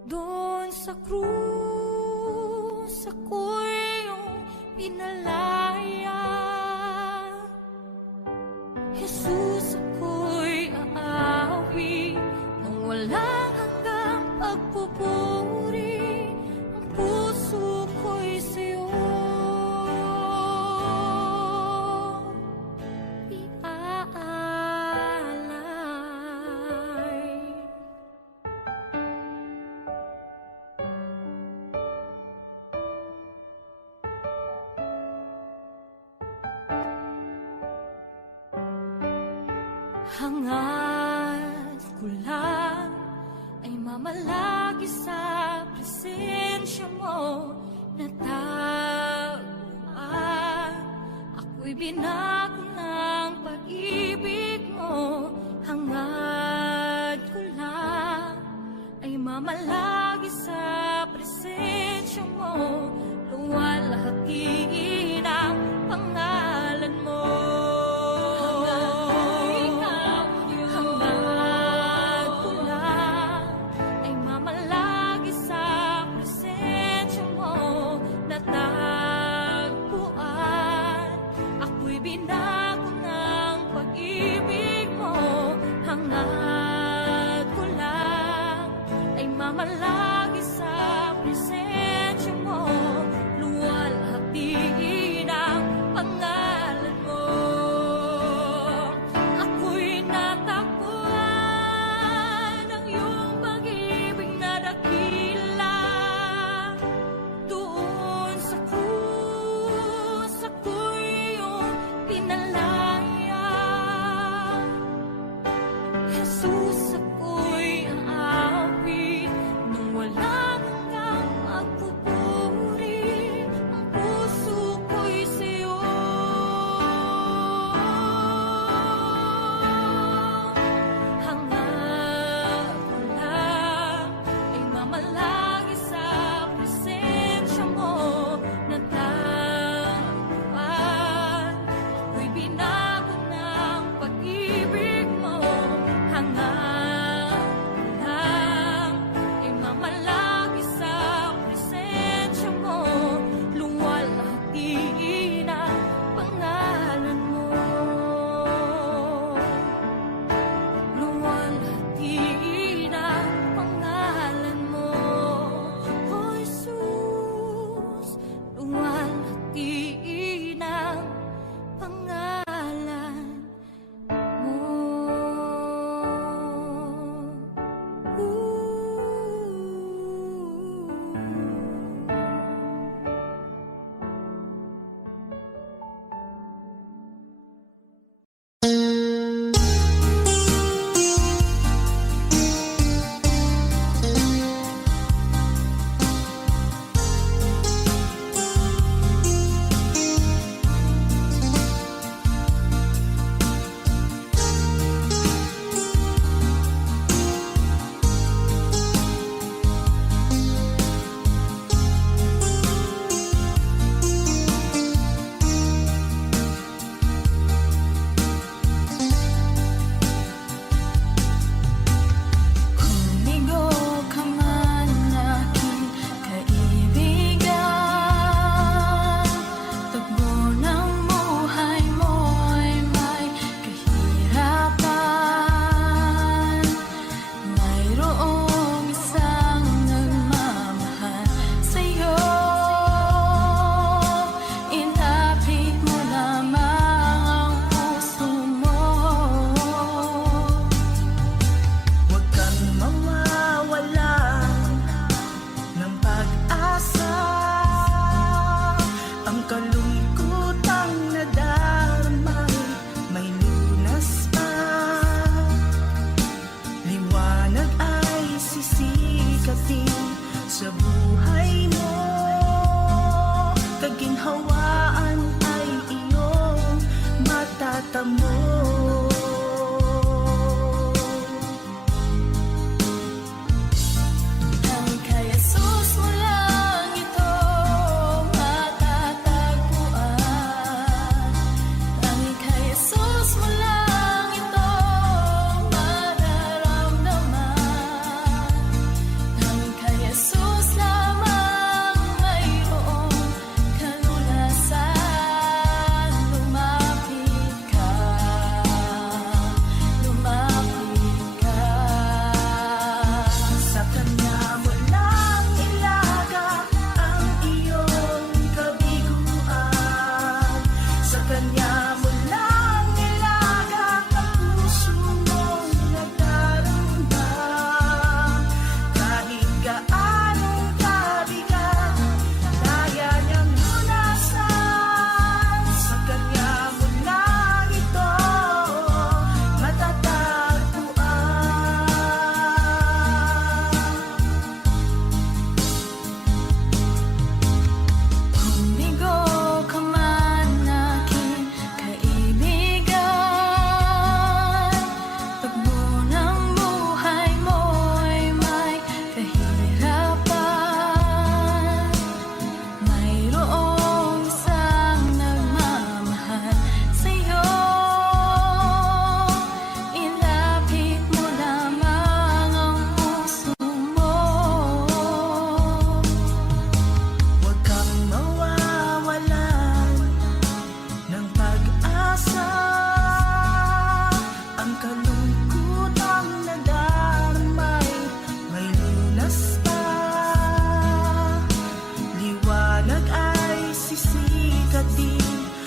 doon sa krus ako'y iyong pinalaya. Jesus, ako'y aawi ng walang hanggang pagpupuri, ang puso ko'y sa'yo iaalay. Hangad ko lang ay mamalagi sa presensya mo, natagpuan ako'y binago ng pag-ibig mo. Hangad ko lang ay mamalagi sa presensya mo, luwalhatiin ang pangalan mo. Binago ng pag-ibig mo, hangad ko lang ay mamalagi sa presensya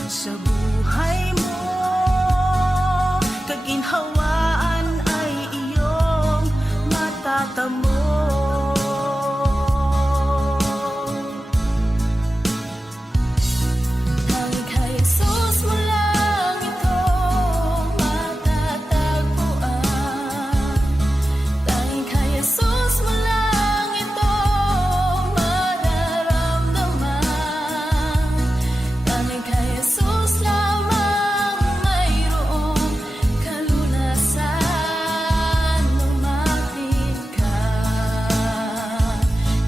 sa buhay mo. Kaginhawaan ay iyong matatamo. Tanging kay Jesus mo lang ito matatagpuan. Tanging kay Jesus mo lang ito mararamdaman. Tanging kay Jesus lamang mayroong kalunasan. Lumapit ka,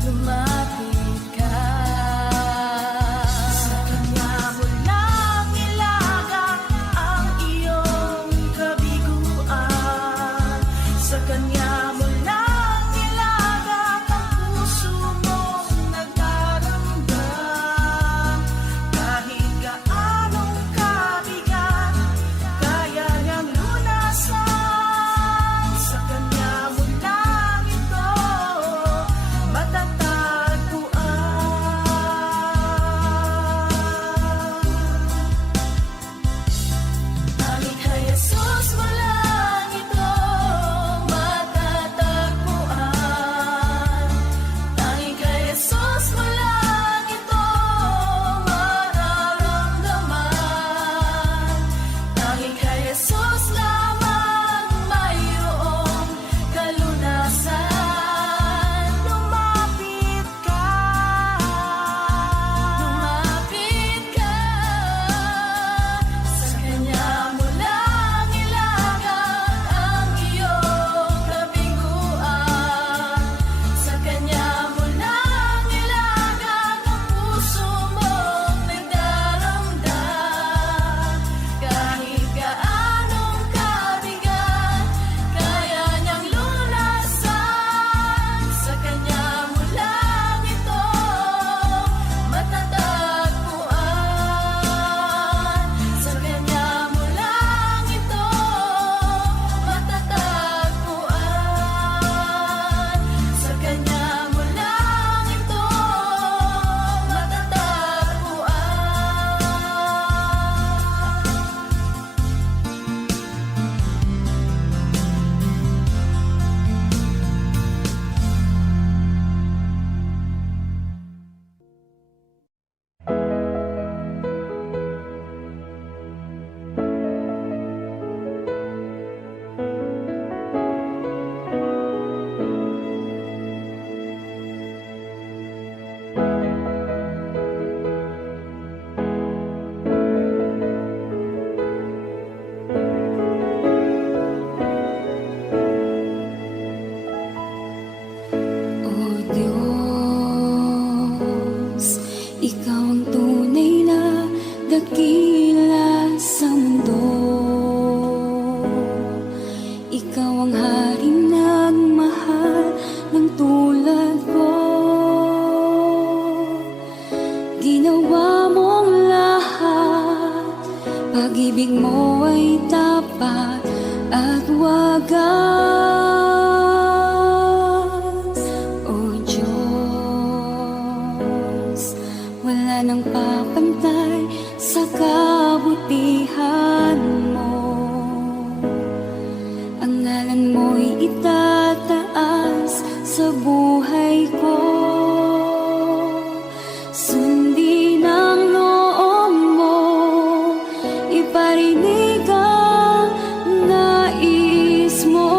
lumapit ka. Sa Kanya mo lang ilagak ang iyong kabiguan. Sa Kanya mo lang ilagak ang puso mong nagdaramdam. Kahit gaanong kabigat, kaya niyang lunasan. Sa Kanya mo lang ito matatagpuan. Tanging kay Jesus mo lang ito matatagpuan. Tanging kay Jesus mo lang ito mararamdaman. Tanging kay Jesus lamang mayroong kalunasan. Lumapit ka, Lumapit ka, sa Kanya mo lang ilagak ang iyong kabiguan. Sa Kanya mo lang ilagak ang puso mong nagdaramdam. Kahit gaanong kabigat, kaya niyang lunasan. Sa Kanya mo lang ito matatagpuan. Sa Kanya mo lang ito matatagpuan. Sa Kanya mo lang ito O Diyos, Ikaw ang tunay na dakila sa mundo. Ikaw ang haring nagmahal ng tulad ko. Ginawa mong lahat, pag-ibig mo ay tapat at wagas. O Diyos, wala nang papantay sa kabutihan mo. Ang ngalan mo'y itataas sa buhay ko. Sundin ang loob mo, iparinig ang nais mo.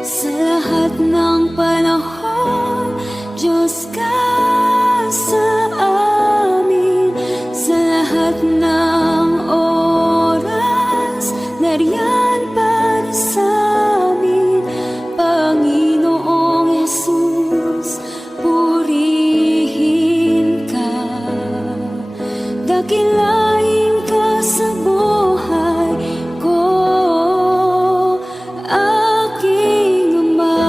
Sa lahat ng panahon, Diyos ka sa amin. Sa lahat ng oras, nariyan para sa amin. Panginoong Jesus, purihin ka. Dakilain ka sa buhay ko, aking Ama.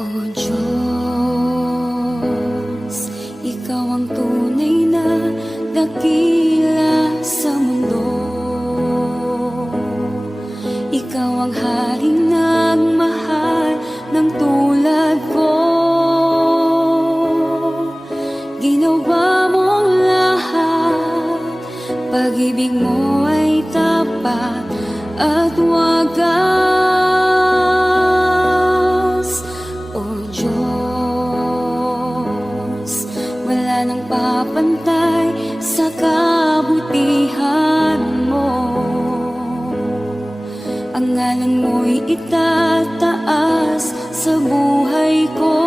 O Diyos, Ikaw ang tunay na dakila sa mundo. at wagas. O Diyos, wala nang papantay sa kabutihan mo. Ang ngalan mo'y itataas sa buhay ko.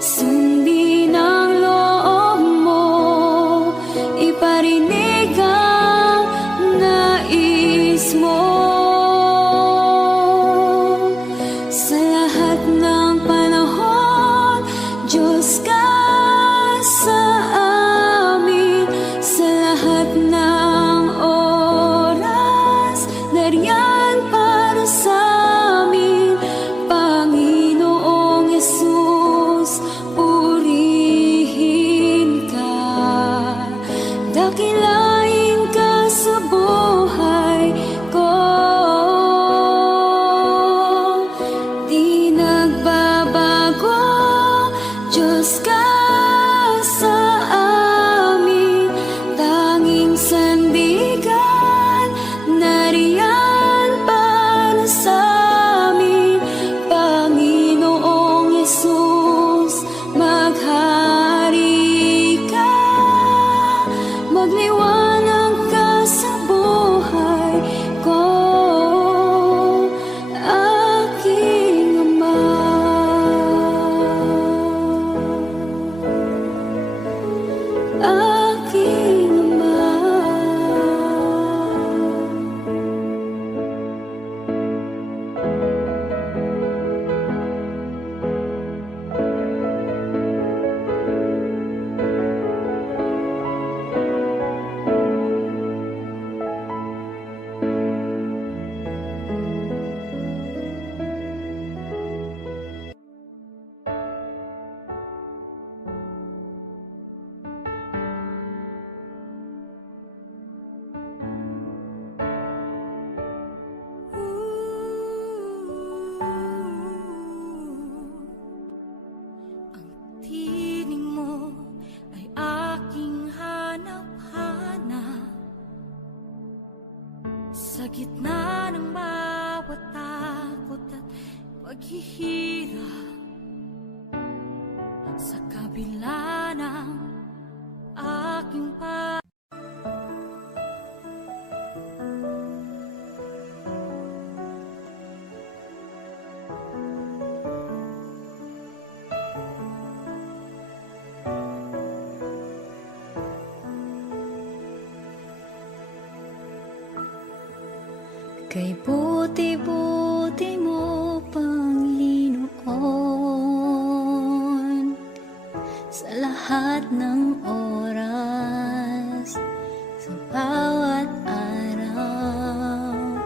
Sundin ang loob mo, iparinig ang nais mo. Sa lahat ng panahon, Diyos ka sa amin. Sa lahat ng oras, nariyan para sa amin. Panginoong Yesus, purihin ka. Dakilain ka sa buhay ko. Di nagbabago, Diyos ka sa amin. Tanging sandigan, nariyan para sa amin. Panginoong Yesus, maghari ka. Magliwanag ka sa buhay ko, aking Ama. Aking Ama. Ang tinig mo ay aking hanap-hanap. Sa gitna ng bawat takot at paghihirap, sa kabila ng aking kay buti-buti mo, Panginoon, sa lahat ng oras, sa bawat araw,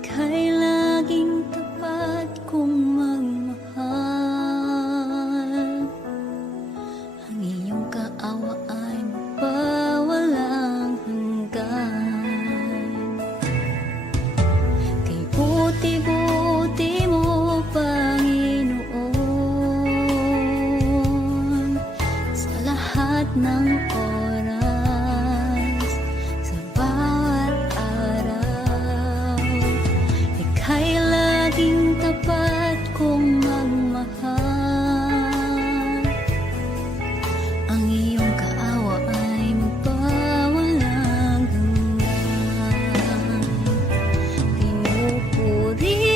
kay laging tapat kong magmahal. Ang iyong kaawa ay magpawalang hanggan. Buti-buti mo, Panginoon, sa lahat ng oras, sa bawat araw, ika'y laging tapat kong magmahal. Ang iyong kaawa ay magpawalang hanggan. Pinupuri,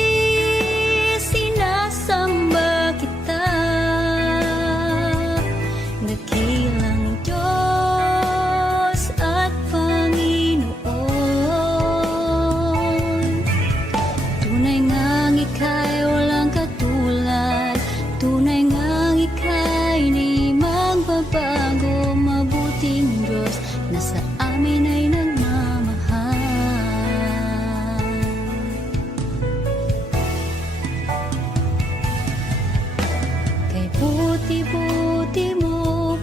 sinasamba kita, dakilang Diyos at Panginoon. Tunay ngang ika'y walang katulad, tunay ngang ika'y di magbabago. Mabuting Diyos na sa amin ay nagmamahal. Kay buti-buti mo,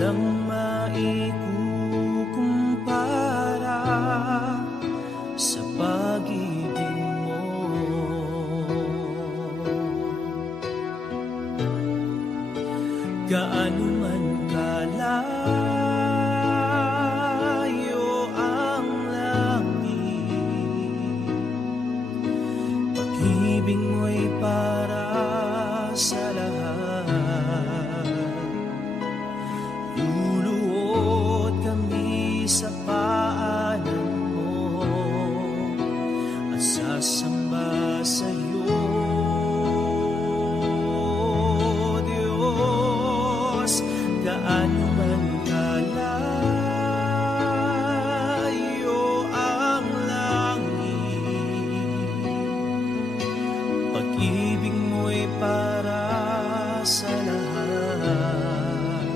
walang maikukumpara sa pag-ibig mo. Gaano man kalayo ang langit, pag-ibig mo'y para sa lahat. Luluhod kami sa paanan mo at sasamba sa iyo, Diyos. Gaano man kalayo ang langit, pag-ibig mo'y para sa lahat.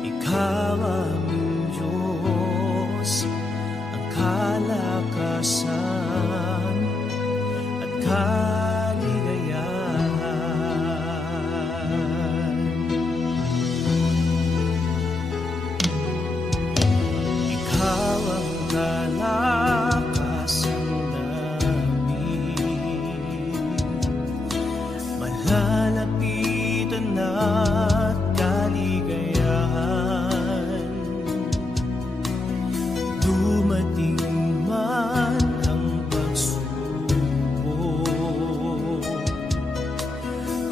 Ikaw aming Diyos, ang kalakasan at kaligayahan. Ikaw ang kalakasan namin, malalapitan at kaligayahan. Dumating man ang pagsubok,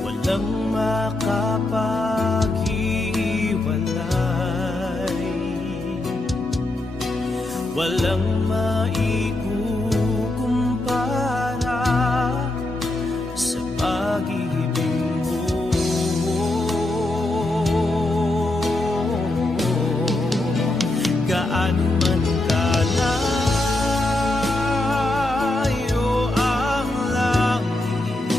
walang makapaghiwalay, walang maikukumpara sa pag-ibig mo. Gaano man kalayo ang langit,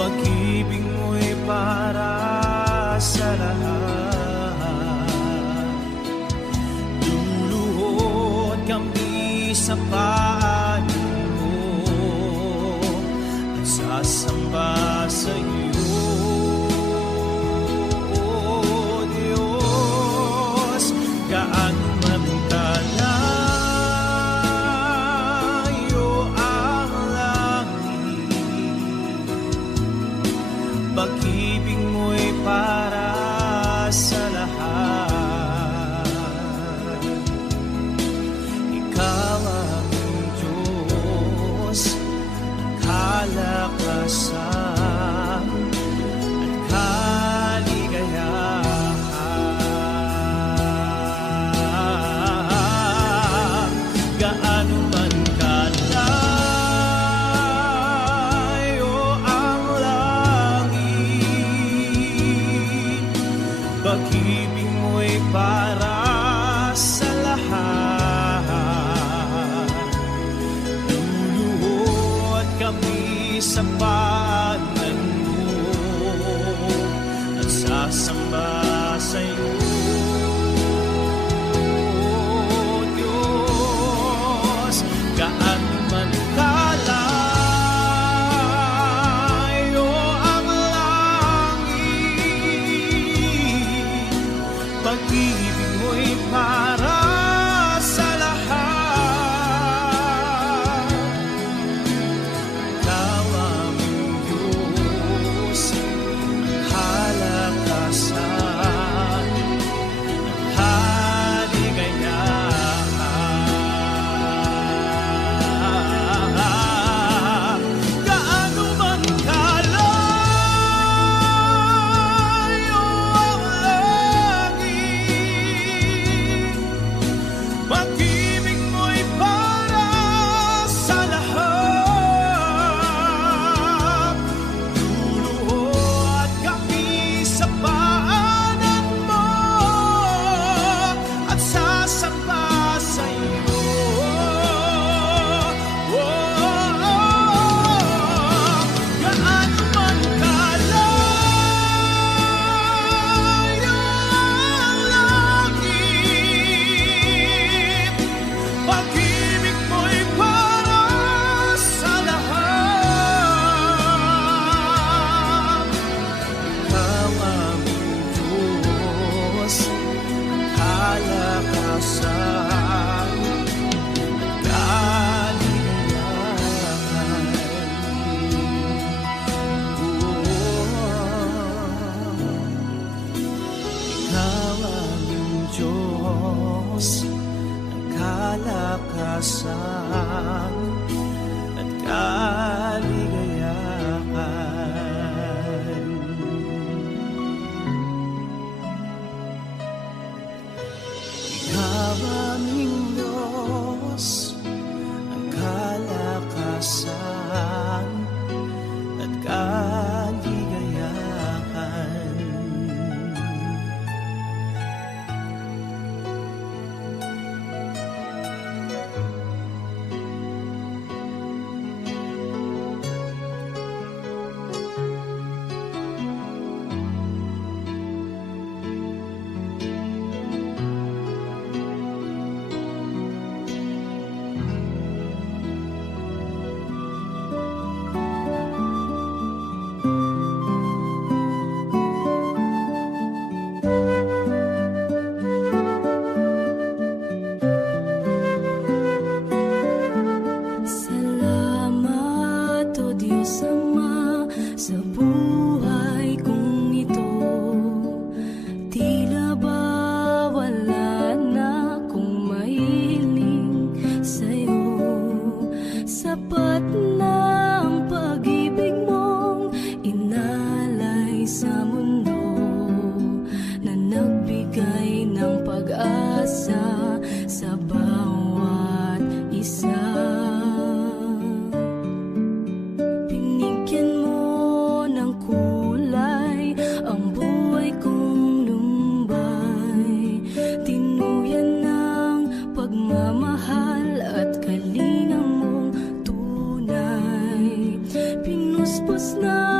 pag-ibig mo'y para sa lahat. Luluhod kami sa paanan mo at sasamba sa iyo, Diyos. Gaano man kalayo ang langit, pag-ibig mo'y para sa lahat. Ikaw aming Diyos, ang kalakasan at kaligayahan. Gaano man kalayo ang langit, pag-ibig mo'y para sa lahat. Luluhod kami sa paanan mo at sasamba sa iyo, Diyos. Gaano man kalayo ang langit, pag-ibig mo'y para sa lahat. Ikaw aming Diyos, ang kalakasan at kaligayahan. at kaligayahan. Ikaw aming Diyos, ang kalakasan at kaligayahan. Salamat, O Diyos Ama, sa buhay kong ito. Tila ba wala na akong mahiling sa'yo? Sapat na ang pag-ibig mong inalay sa mundo, na nagbigay ng pag-asa sa bawat isa. Binigyan mo ng kulay ang buhay kong lumbay, tinuyan ng pagmamahal at kalinga mong tunay. Pinuspos na